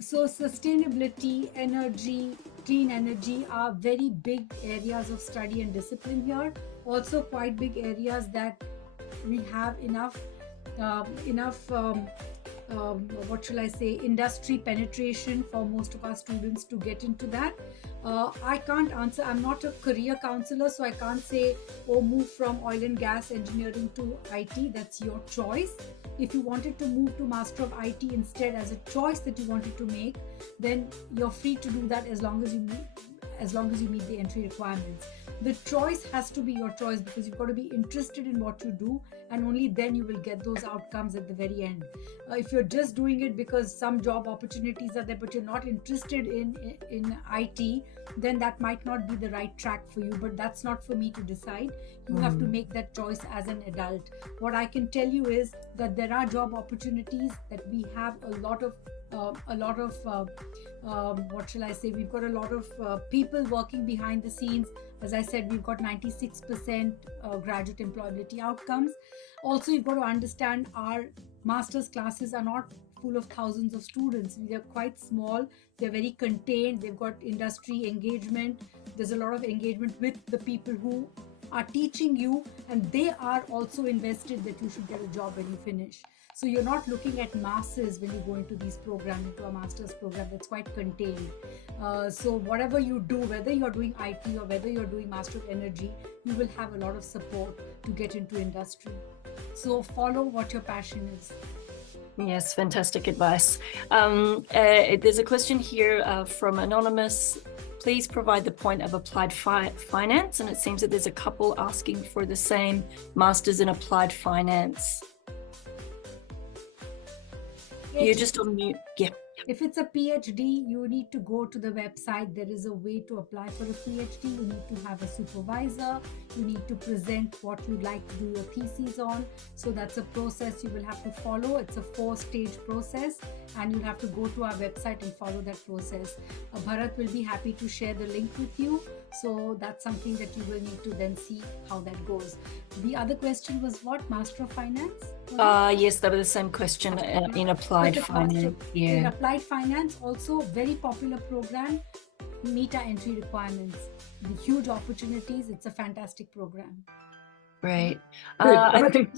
So sustainability, energy, clean energy are very big areas of study and discipline here. Also quite big areas that we have enough what shall I say, industry penetration for most of our students to get into that. I can't answer. I'm not a career counselor, so I can't say, oh, move from oil and gas engineering to IT. That's your choice. If you wanted to move to Master of IT instead as a choice that you wanted to make, then you're free to do that as long as you meet the entry requirements. The choice has to be your choice because you've got to be interested in what you do, and only then you will get those outcomes at the very end. If you're just doing it because some job opportunities are there but you're not interested in IT, then that might not be the right track for you, but that's not for me to decide. You have to make that choice as an adult. What I can tell you is that there are job opportunities, that we have a lot of what shall I say, we've got a lot of people working behind the scenes. As I said, we've got 96% graduate employability outcomes. Also, you've got to understand our master's classes are not full of thousands of students. They're quite small, they're very contained, they've got industry engagement. There's a lot of engagement with the people who are teaching you, and they are also invested that you should get a job when you finish. So you're not looking at masses when you go into these programs, into a master's program that's quite contained. So whatever you do, whether you're doing IT or whether you're doing Master of Energy, you will have a lot of support to get into industry. So follow what your passion is. Yes, fantastic advice. There's a question here from Anonymous. Please provide the point of applied finance. And it seems that there's a couple asking for the same Masters in Applied Finance. You're just on mute. Yeah. If it's a PhD, you need to go to the website. There is a way to apply for a PhD. You need to have a supervisor. You need to present what you'd like to do your thesis on. So that's a process you will have to follow. It's a 4-stage process, and you'll have to go to our website and follow that process. Bharat will be happy to share the link with you. So that's something that you will need to then see how that goes. The other question was what? Master of Finance? Yes, that was the same question in Applied Finance. Yeah. In Applied Finance, also very popular program, meet our entry requirements. The huge opportunities. It's a fantastic program. Right. I think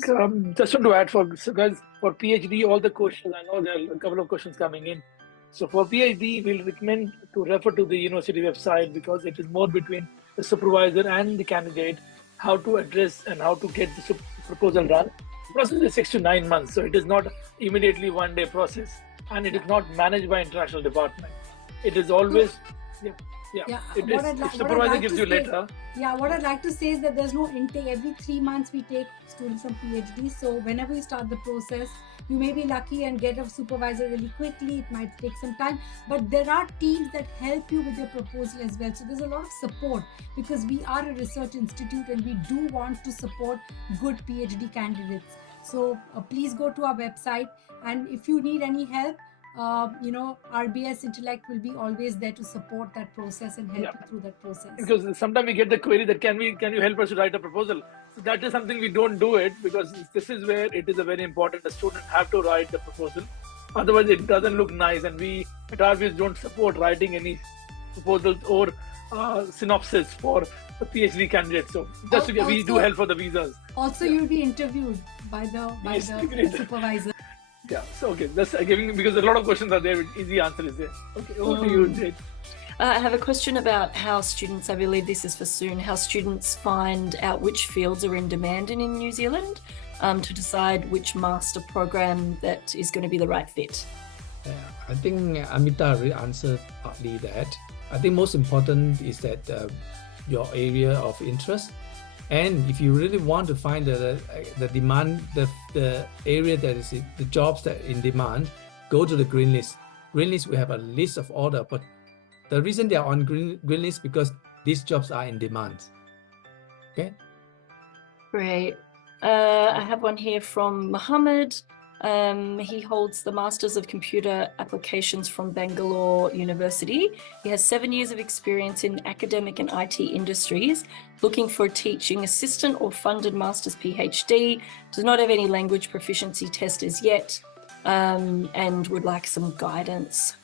just want to add for PhD, all the questions, I know there are a couple of questions coming in. So for PhD, we'll recommend to refer to the university website because it is more between the supervisor and the candidate, how to address and how to get the proposal done. The process is 6 to 9 months, so it is not immediately one-day process, and it is not managed by international department. It is always, supervisor gives you later. Yeah, what I'd like to say is that there's no intake. Every 3 months we take students from PhD. So whenever you start the process, you may be lucky and get a supervisor really quickly. It might take some time, but there are teams that help you with your proposal as well. So there's a lot of support because we are a research institute and we do want to support good PhD candidates. So please go to our website, and if you need any help, RBS Intellect will be always there to support that process and help you through that process. Because sometimes we get the query that can you help us to write a proposal? So that is something we don't do it because this is where it is a very important. The student have to write the proposal. Otherwise, it doesn't look nice, and we at RBS don't support writing any proposals or synopsis for the PhD candidates. So we do help for the visas. Also, you'll be interviewed by the supervisor. Yeah, so okay, that's giving because a lot of questions are there with easy answer is there. Okay, over to you, Jade. I have a question about how students, I believe this is for soon, how students find out which fields are in demand in New Zealand to decide which master program that is going to be the right fit. Yeah, I think Amita already answered partly that. I think most important is that your area of interest, and if you really want to find the demand, the area that is the jobs that in demand, go to the green list. Green list, we have a list of order, but the reason they are on green list because these jobs are in demand. Okay. Great. I have one here from Mohammed. He holds the Masters of Computer Applications from Bangalore University. He has 7 years of experience in academic and IT industries, looking for a teaching assistant or funded master's PhD, does not have any language proficiency test as yet, and would like some guidance.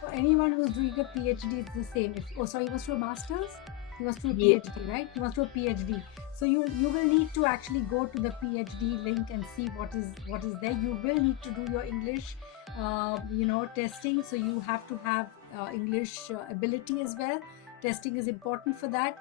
For anyone who's doing a PhD, it's the same. He was to a master's? He was to a Yeah. PhD, right? He was to a PhD. So you will need to actually go to the PhD link and see what is there. You will need to do your English, testing. So you have to have English ability as well. Testing is important for that.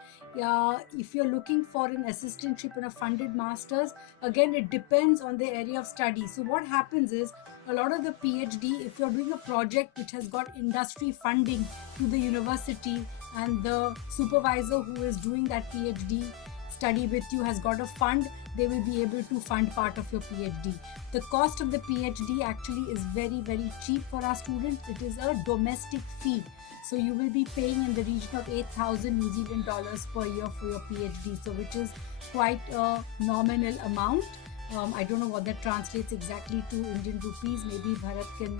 If you're looking for an assistantship in a funded master's, again, it depends on the area of study. So what happens is a lot of the PhD, if you're doing a project which has got industry funding to the university and the supervisor who is doing that PhD study with you has got a fund, they will be able to fund part of your PhD. The cost of the PhD actually is very, very cheap for our students. It is a domestic fee. So you will be paying in the region of 8,000 New Zealand dollars per year for your PhD, so which is quite a nominal amount. I don't know what that translates exactly to Indian rupees. Maybe Bharat can,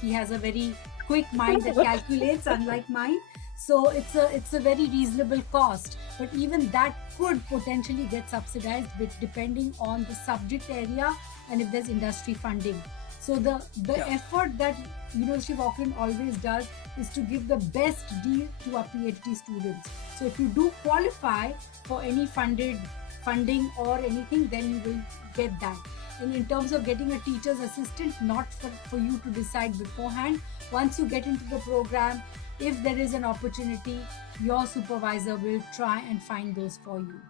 he has a very quick mind that calculates, unlike mine. So it's a very reasonable cost, but even that could potentially get subsidized depending on the subject area and if there's industry funding. So the effort that University of Auckland always does is to give the best deal to our PhD students. So if you do qualify for any funding or anything, then you will get that. And in terms of getting a teacher's assistant, not for you to decide beforehand. Once you get into the program, if there is an opportunity, your supervisor will try and find those for you.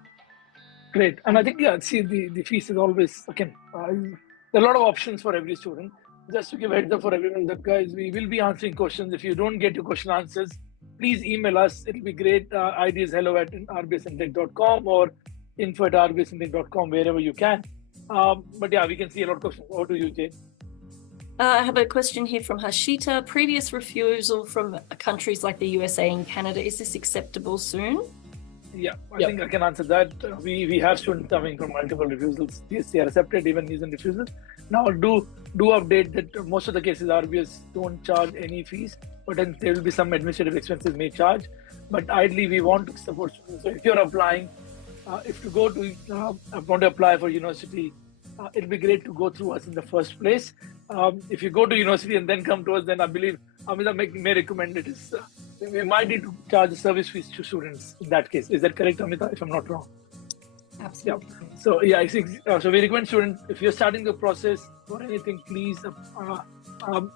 Great. And I think, the fees is always, again, there are a lot of options for every student. Just to give a heads up for everyone, that guys, we will be answering questions. If you don't get your question answers, please email us. It'll be great. ID is hello@rbsintellect.com or info@rbsintellect.com, wherever you can. But yeah, we can see a lot of questions. Over to you, Jane. I have a question here from Hashita. Previous refusal from countries like the USA and Canada, is this acceptable soon? Yeah, I think I can answer that. We have students coming from multiple refusals. Yes, they are accepted, even using refusals. Now, do update that most of the cases RBS don't charge any fees, but then there will be some administrative expenses may charge. But ideally, we want to support students. So if you're applying, if you go to want to apply for university, it'll be great to go through us in the first place. If you go to university and then come to us, then I believe Amita may recommend it is we might need to charge service fees to students in that case. Is that correct, Amita, if I'm not wrong? Absolutely. Yeah. So yeah, I think so. We recommend students, if you're starting the process or anything, please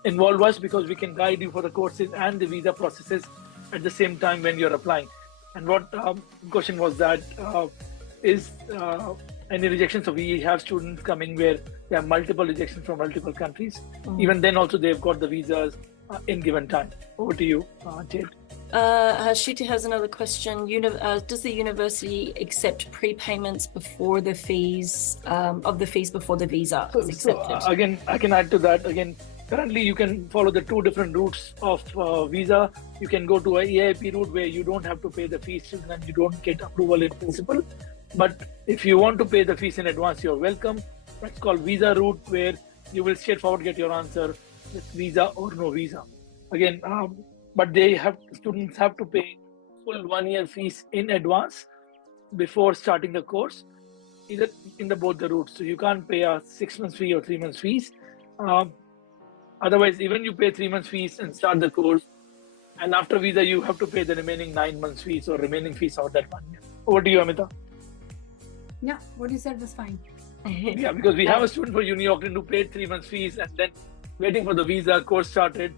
involve us, because we can guide you for the courses and the visa processes at the same time when you're applying. And what question was that? Is any rejection? So we have students coming where there are multiple rejections from multiple countries. Even then also they've got the visas in given time. Over to you, Jade. Hashita has another question. Does the university accept prepayments before the fees before the visa is accepted? So, again, I can add to that. Again, currently you can follow the two different routes of visa. You can go to a EIP route where you don't have to pay the fees and you don't get approval in principle. But if you want to pay the fees in advance, you're welcome. It's called visa route, where you will straightforward get your answer with visa or no visa. Again, but students have to pay full 1 year fees in advance before starting the course, either in both the routes. So you can't pay a 6 months fee or 3 months fees. Otherwise, even you pay 3 months fees and start the course, and after visa you have to pay the remaining 9 months fees or remaining fees of that 1 year. Over to you, Amita. Yeah, what you said was fine. Yeah, because we have a student for Uni Auckland who paid 3 months fees and then waiting for the visa, course started.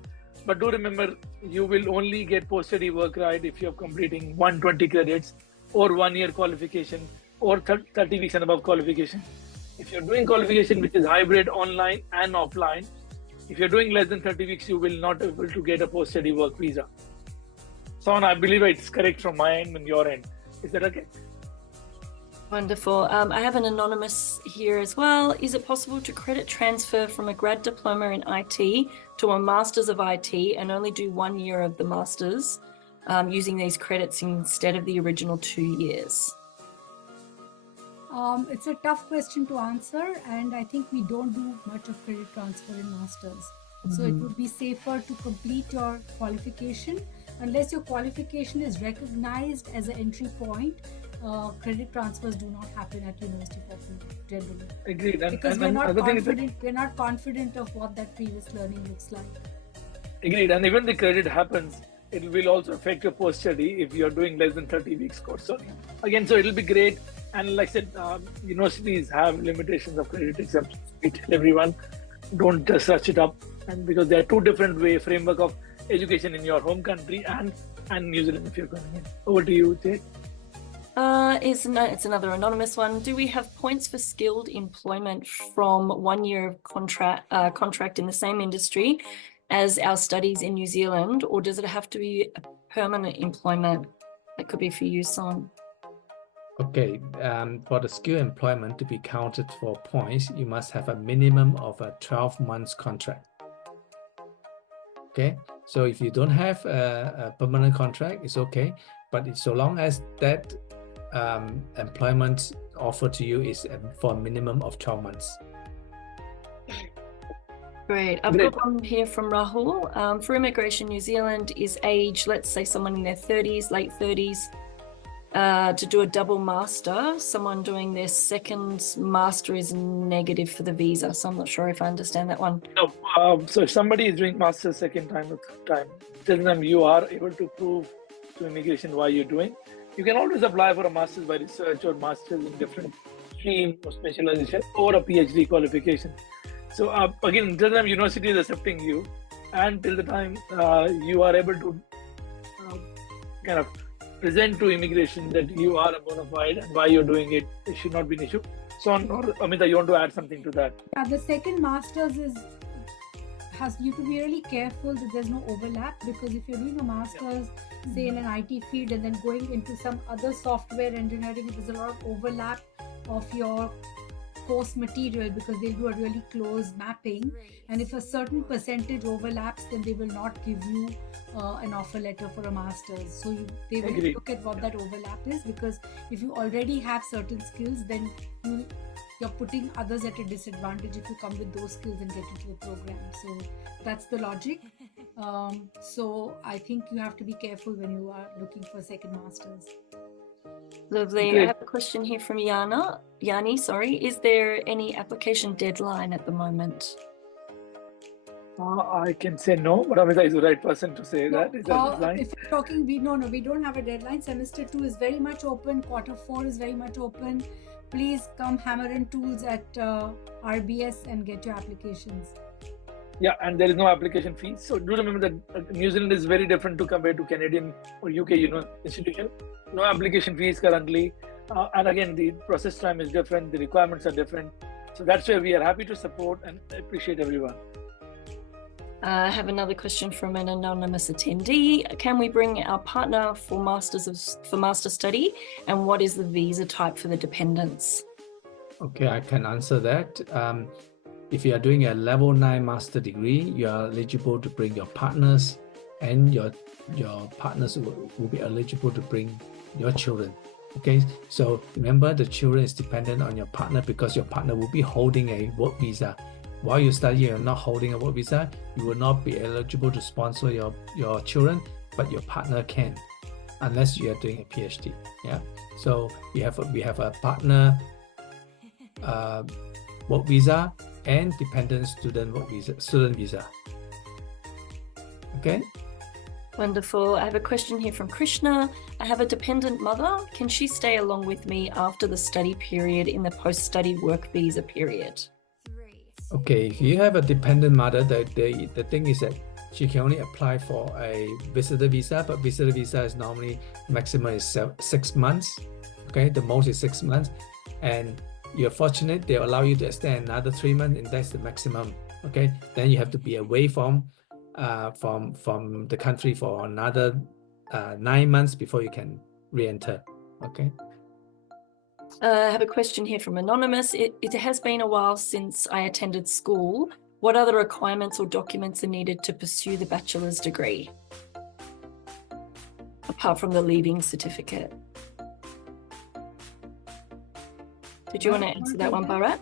But do remember, you will only get post-study work right if you're completing 120 credits or 1 year qualification or 30 weeks and above qualification. If you're doing qualification which is hybrid, online and offline, If you're doing less than 30 weeks, you will not be able to get a post-study work visa. Son, I believe it's correct from my end and your end. Is that okay? Wonderful. I have an anonymous here as well. Is it possible to credit transfer from a grad diploma in IT to a master's of IT and only do 1 year of the master's using these credits instead of the original 2 years? It's a tough question to answer, and I think we don't do much of credit transfer in masters. So it would be safer to complete your qualification. Unless your qualification is recognized as an entry point, credit transfers do not happen at University of Auckland generally. Agreed. Because we're not confident of what that previous learning looks like. Agreed. And even the credit happens, it will also affect your post-study if you're doing less than 30 weeks course. So again, so it'll be great. And like I said, universities have limitations of credit exemptions. We tell everyone, don't just rush it up. And because there are two different framework of education in your home country and New Zealand if you're going in. Over to you, Jay. It's another anonymous one. Do we have points for skilled employment from 1 year of contract in the same industry as our studies in New Zealand, or does it have to be a permanent employment? That could be for you, Son. Okay, for the skill employment to be counted for points, you must have a minimum of a 12 months contract. Okay, so if you don't have a permanent contract, it's okay. But so long as that employment offer to you is for a minimum of 12 months. Great. I've got one here from Rahul. For Immigration New Zealand, is age, let's say someone in their 30s, late 30s, to do a double master? Someone doing their second master is negative for the visa. So I'm not sure if I understand that one. No, so if somebody is doing master's second time or third time, tell them you are able to prove to immigration why you're doing. You can always apply for a master's by research or master's in different stream or specialization or a PhD qualification. So again, tell them university is accepting you, and till the time you are able to kind of present to immigration that you are a bona fide and why you're doing it, it should not be an issue. So, Amita, you want to add something to that? The second master's you have to be really careful that there's no overlap, because if you're doing a master's, say in an IT field, and then going into some other software engineering, there's a lot of overlap of your course material, because they'll do a really close mapping, and if a certain percentage overlaps, then they will not give you an offer letter for a master's. So they will look at what that overlap is, because if you already have certain skills, then you're putting others at a disadvantage if you come with those skills and get into the program. So that's the logic. So I think you have to be careful when you are looking for second masters. Lovely. Okay. I have a question here from Yani, sorry. Is there any application deadline at the moment? I can say no, but Amita is the right person to say that. Is there a deadline? If you're talking, we don't have a deadline. Semester 2 is very much open. Quarter 4 is very much open. Please come hammer in tools at RBS and get your applications. Yeah, and there is no application fee. So do remember that New Zealand is very different to compare to Canadian or UK institution. No application fees currently. And again, the process time is different. The requirements are different. So that's why we are happy to support and appreciate everyone. I have another question from an anonymous attendee. Can we bring our partner for master study? And what is the visa type for the dependents? Okay, I can answer that. If you are doing a level 9 master degree, you are eligible to bring your partners, and your partners will be eligible to bring your children. Okay, so remember, the children is dependent on your partner, because your partner will be holding a work visa. While you study, you're not holding a work visa, you will not be eligible to sponsor your children, but your partner can, unless you are doing a PhD. Yeah, so we have a partner work visa and dependent student visa. Okay. Wonderful. I have a question here from Krishna. I have a dependent mother. Can she stay along with me after the study period in the post-study work visa period? Okay, if you have a dependent mother, the thing is that she can only apply for a visitor visa, but visitor visa is normally maximum is 6 months. Okay, the most is 6 months, and you're fortunate they allow you to extend another 3 months, and that's the maximum. Okay, then you have to be away from the country for another 9 months before you can re-enter. Okay. I have a question here from Anonymous. It has been a while since I attended school. What other requirements or documents are needed to pursue the bachelor's degree? Apart from the leaving certificate. Did you want to answer that one, Bharat?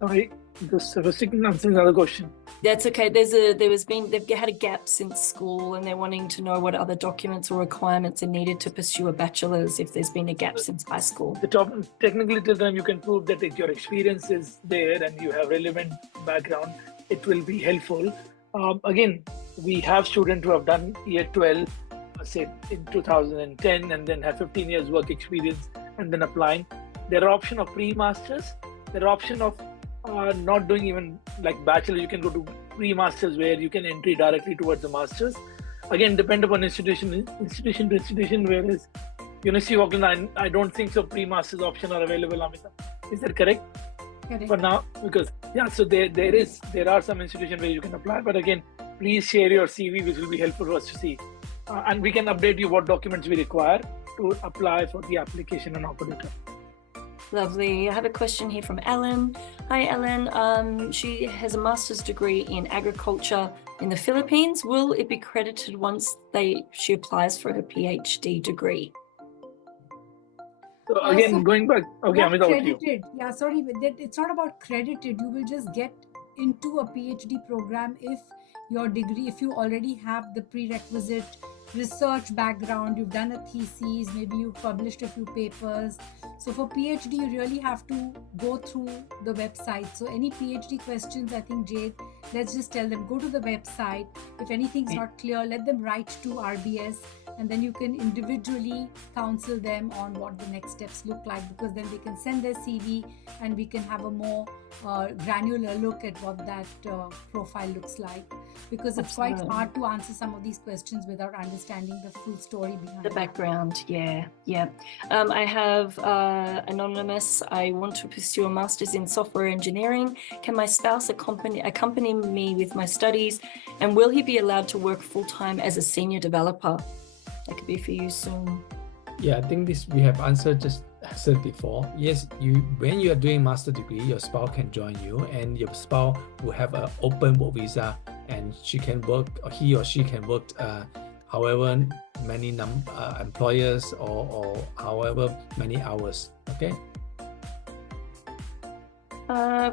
Sorry, this was answering another question. That's okay. They've had a gap since school, and they're wanting to know what other documents or requirements are needed to pursue a bachelor's if there's been a gap since high school. Technically, till then you can prove that if your experience is there and you have relevant background, it will be helpful. Again, we have students who have done year 12, say in 2010, and then have 15 years work experience and then applying. There are option of pre-masters. There are option of not doing even like bachelor. You can go to pre-masters where you can entry directly towards the masters. Again, depend upon institution to institution. Whereas University of Auckland, I don't think so. Pre-masters option are available. Amita, is that correct? Correct. For now, because so there are some institutions where you can apply. But again, please share your CV, which will be helpful for us to see, and we can update you what documents we require to apply for the application and offer letter. Lovely. I have a question here from Ellen. Hi, Ellen. She has a master's degree in agriculture in the Philippines. Will it be credited once she applies for her PhD degree? So again, going back, okay, Amita, over to you. Credited. Yeah, sorry, but it's not about credited. You will just get into a PhD program if your degree, if you already have the prerequisite research background, you've done a thesis, maybe you've published a few papers. So for PhD, you really have to go through the website. So any PhD questions, I think, Jade, let's just tell them, go to the website. If anything's not clear, let them write to RBS, and then you can individually counsel them on what the next steps look like, because then they can send their CV and we can have a more granular look at what that profile looks like, because it's quite hard to answer some of these questions without understanding the full story behind the background. Yeah. I have Anonymous. I want to pursue a master's in software engineering. Can my spouse accompany me with my studies, and will he be allowed to work full-time as a senior developer? That could be for you soon. Yeah, I think this we have answered before. Yes, when you are doing master degree, your spouse can join you, and your spouse will have an open work visa, and she can work, or he or she can work however many employers or however many hours. Okay.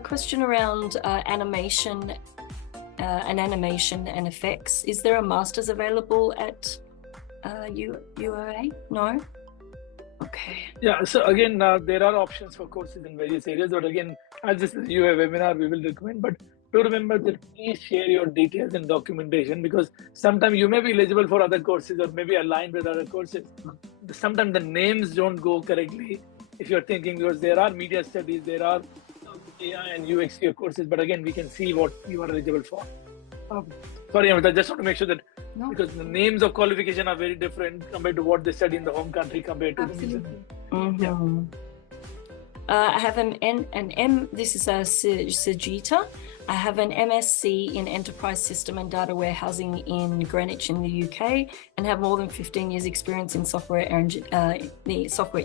Question around animation and effects. Is there a master's available at UOA? No. Okay. Yeah. So again, there are options for courses in various areas. But again, as this is UA webinar, we will recommend. But do remember that please share your details and documentation, because sometimes you may be eligible for other courses or maybe aligned with other courses. Sometimes the names don't go correctly if you're thinking, because there are media studies, there are AI and UX courses. But again, we can see what you are eligible for. Sorry, Amita, I just want to make sure that because the names of qualification are very different compared to what they study in the home country compared to Absolutely. Mm-hmm. I have an M. This is a Sajita. I have an MSc in Enterprise System and Data Warehousing in Greenwich in the UK, and have more than 15 years experience in the software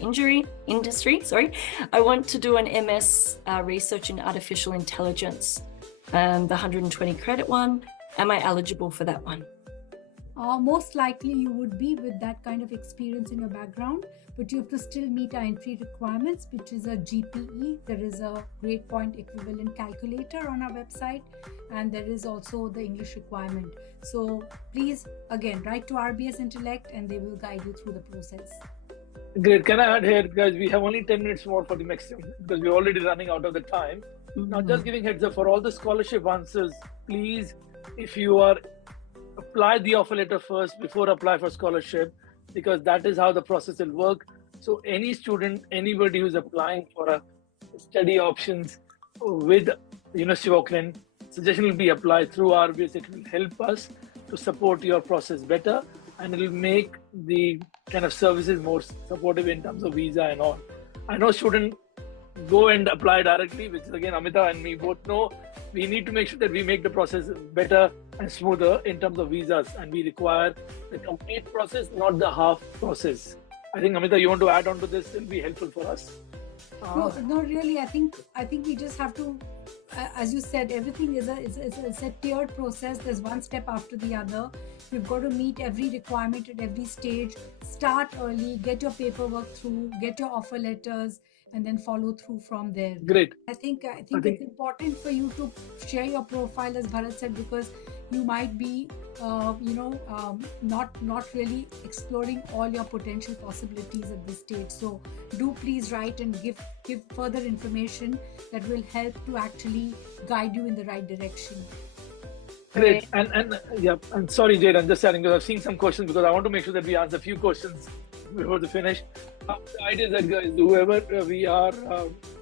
industry. Sorry, I want to do an MS research in artificial intelligence, the 120 credit one. Am I eligible for that one? Most likely you would be with that kind of experience in your background, but you have to still meet our entry requirements, which is a GPE. There is a grade point equivalent calculator on our website, and there is also the English requirement. So please, again, write to RBS Intellect and they will guide you through the process. Great. Can I add here, guys? We have only 10 minutes more for the maximum because we're already running out of the time. Mm-hmm. Now, just giving heads up for all the scholarship answers, please, if you are apply the offer letter first before apply for scholarship, because that is how the process will work. So any student, anybody who's applying for a study options with University of Auckland, suggestion will be applied through RBS. It will help us to support your process better, and it will make the kind of services more supportive in terms of visa and all. I know students go and apply directly, which is again Amita and me both know, we need to make sure that we make the process better and smoother in terms of visas, and we require the complete process, not the half process. I think Amita, you want to add on to this? It'll be helpful for us. No, really. I think we just have to, as you said, everything is a tiered process. There's one step after the other. You've got to meet every requirement at every stage. Start early, get your paperwork through, get your offer letters, and then follow through from there. Great. I think it's important for you to share your profile, as Bharat said, because you might be, not really exploring all your potential possibilities at this stage. So do please write and give further information that will help to actually guide you in the right direction. Great. And sorry, Jade, I'm just adding because I've seen some questions because I want to make sure that we answer a few questions before the finish. The idea is that, guys, whoever we are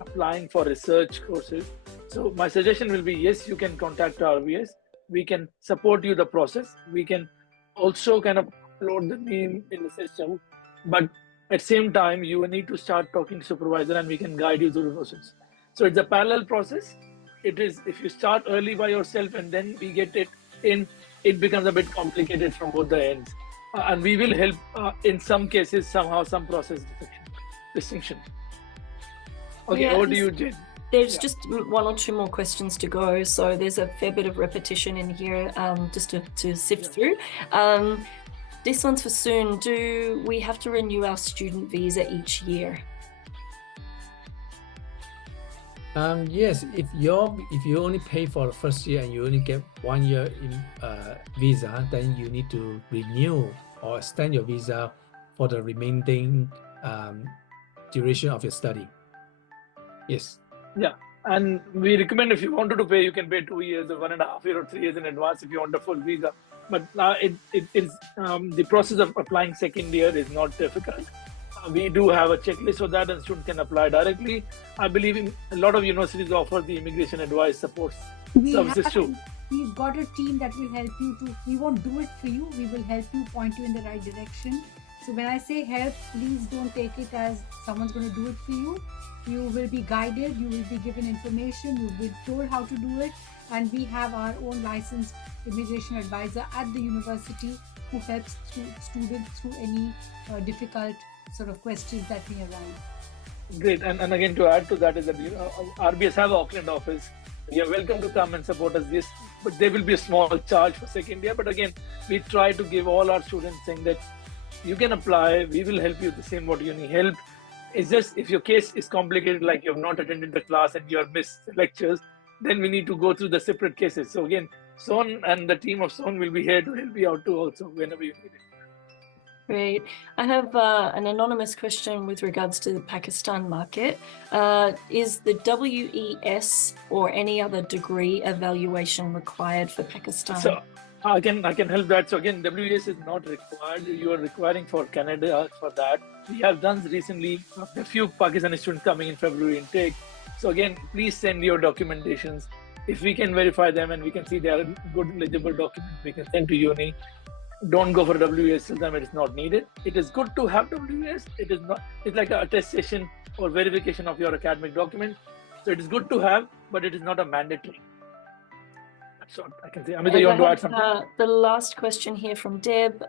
applying for research courses, so my suggestion will be, yes, you can contact RBS. We can support you the process. We can also kind of upload the name in the system, but at the same time, you need to start talking to supervisor and we can guide you through the process. So it's a parallel process. It is, if you start early by yourself and then we get it in, it becomes a bit complicated from both the ends. And we will help in some cases, somehow, some process distinction. Okay, over to you, Jane. There's just one or two more questions to go. So there's a fair bit of repetition in here just to sift through. This one's for soon. Do we have to renew our student visa each year? Yes, if you only pay for the first year and you only get 1 year in visa, then you need to renew or extend your visa for the remaining duration of your study. Yes. Yeah, and we recommend if you wanted to pay, you can pay 2 years or 1.5 years or 3 years in advance if you want a full visa. But the process of applying second year is not difficult. We do have a checklist for that, and students can apply directly. I believe a lot of universities offer the immigration advice support services too. We've got a team that will help you we won't do it for you. We will help you, point you in the right direction. So when I say help, please don't take it as someone's going to do it for you. You will be guided, you will be given information, you will be told how to do it. And we have our own licensed immigration advisor at the university who helps students through any difficult sort of questions that may arise. Great. And again, to add to that is that RBS have an Auckland office. You're welcome to come and support us. Yes, but there will be a small charge for second year. But again, we try to give all our students saying that you can apply. We will help you the same what you need help. It's just if your case is complicated, like you have not attended the class and you have missed lectures, then we need to go through the separate cases. So again, Son and the team of Son will be here to help you out too also whenever you need it. Great. I have an anonymous question with regards to the Pakistan market. Is the WES or any other degree evaluation required for Pakistan? So I can help that. So again, WES is not required. You are requiring for Canada for that. We have done recently a few Pakistani students coming in February intake. So again, please send your documentations. If we can verify them and we can see they are good legible documents, we can send to uni. Don't go for WES till time it is not needed. It is good to have WES. It is not. It's like an attestation or verification of your academic document. So it is good to have, but it is not a mandatory. That's what I can say. Amita, you want to add something? The last question here from Deb.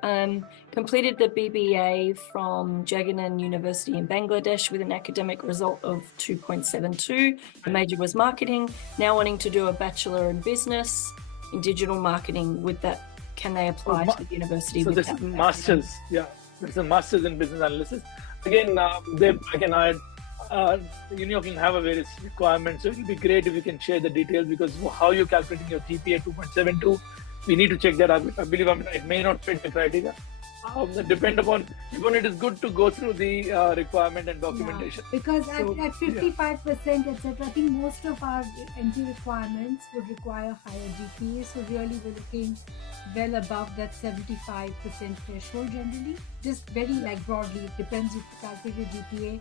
Completed the BBA from Jagannath University in Bangladesh with an academic result of 2.72. The major was marketing. Now wanting to do a bachelor in business in digital marketing. With that, can they apply to the university? So this is masters. Yeah, this is a masters in business analysis. Again, Deb, I can add. Uni of Auckland have a various requirements, so it will be great if you can share the details, because how you're calculating your GPA 2.72, we need to check that. I believe it may not fit the criteria. Depend upon, even it is good to go through the requirement and documentation. Yeah, because at 55%, etc., I think most of our entry requirements would require higher GPA. So really we're looking well above that 75% threshold generally. Just very broadly, it depends if you calculate your GPA.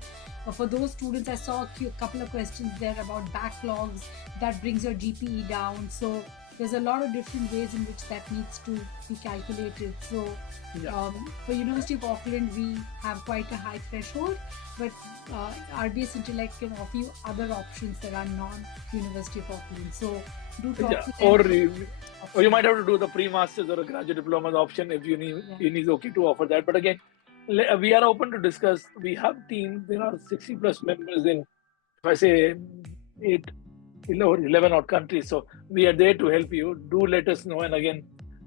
For those students, I saw a couple of questions there about backlogs that brings your GPE down. So there's a lot of different ways in which that needs to be calculated. So for University of Auckland, we have quite a high threshold, but RBS Intellect can offer you other options that are non-University of Auckland. So do talk to them. Or you might have to do the pre-masters or a graduate diploma option if uni is okay to offer that. But again, we are open to discuss. We have teams. There are 60 plus members in, if I say 11 odd countries. So we are there to help you. Do let us know. And again,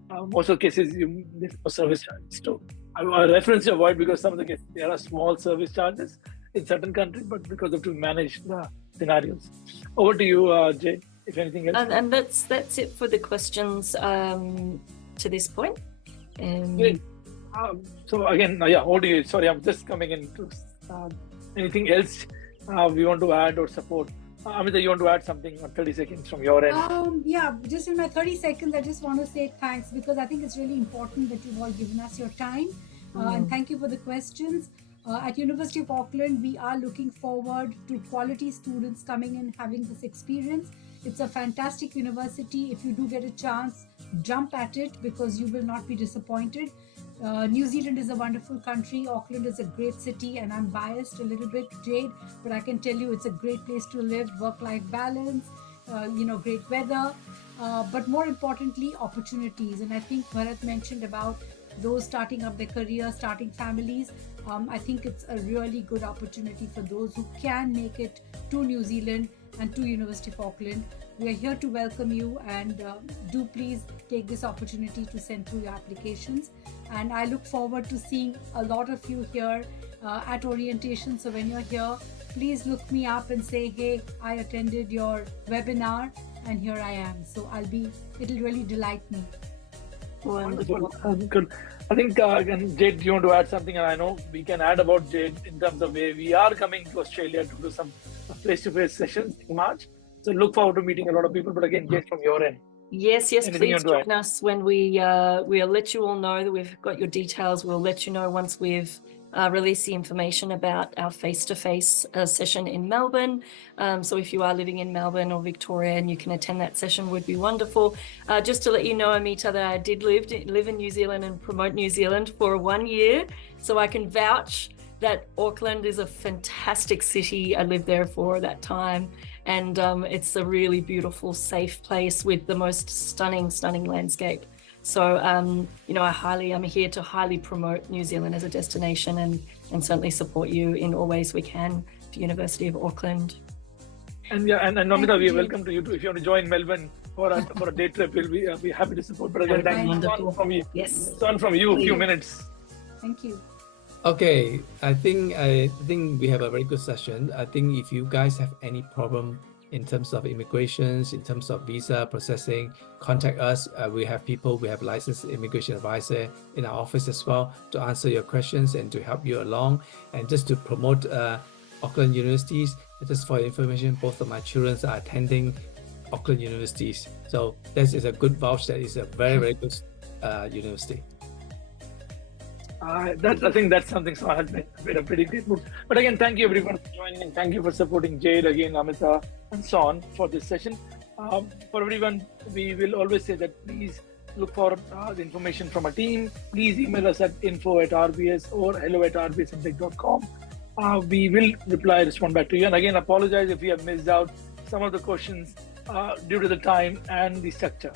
most of the cases, there's no service charges. So I reference to avoid because some of the cases, there are small service charges in certain countries, but because of to manage the scenarios. Over to you, Jay. If anything else. And that's it for the questions to this point. Great. So again, over to you. Sorry, I'm just coming in. Anything else we want to add or support? Amita, you want to add something on 30 seconds from your end? Just in my 30 seconds, I just want to say thanks because I think it's really important that you've all given us your time. And thank you for the questions. At University of Auckland, we are looking forward to quality students coming in, having this experience. It's a fantastic university. If you do get a chance, jump at it because you will not be disappointed. New Zealand is a wonderful country. Auckland is a great city, and I'm biased a little bit, Jade, but I can tell you it's a great place to live, work-life balance, great weather, but more importantly, opportunities. And I think Bharat mentioned about those starting up their career, starting families. I think it's a really good opportunity for those who can make it to New Zealand and to University of Auckland. We are here to welcome you, and do please take this opportunity to send through your applications. And I look forward to seeing a lot of you here at orientation. So when you're here, please look me up and say, hey, I attended your webinar and here I am. So it'll really delight me. Wonderful. Good. I think, again, Jade, you want to add something? And I know we can add about Jade in terms of where we are coming to Australia to do some face-to-face sessions in March. So look forward to meeting a lot of people. But again, Jade, from your end. Yes, please join us when we'll let you all know that we've got your details. We'll let you know once we've released the information about our face-to-face session in Melbourne. So if you are living in Melbourne or Victoria and you can attend that session, would be wonderful. Just to let you know, Amita, that I did live in New Zealand and promote New Zealand for 1 year. So I can vouch that Auckland is a fantastic city. I lived there for that time. And it's a really beautiful, safe place with the most stunning landscape. So, I'm here to highly promote New Zealand as a destination and certainly support you in all ways we can for University of Auckland. And Amita, we are welcome to you too. If you want to join Melbourne for a day trip, we'll be happy to support. But again, thank you from you. Yes. Son, from you, a few minutes. Thank you. Okay, I think we have a very good session. I think if you guys have any problem in terms of immigrations, in terms of visa processing, contact us. We have licensed immigration advisor in our office as well to answer your questions and to help you along. And just to promote Auckland universities, just for your information, both of my children are attending Auckland universities. So this is a good vouch that is a very, very good university. I think that's something so has been a pretty great move. But again, thank you everyone for joining and thank you for supporting Jade, again, Amita and Son for this session. For everyone, we will always say that please look for the information from our team. Please email us at info@rbs or hello@rbsintellect.com. We will respond back to you. And again, apologize if we have missed out some of the questions due to the time and the structure.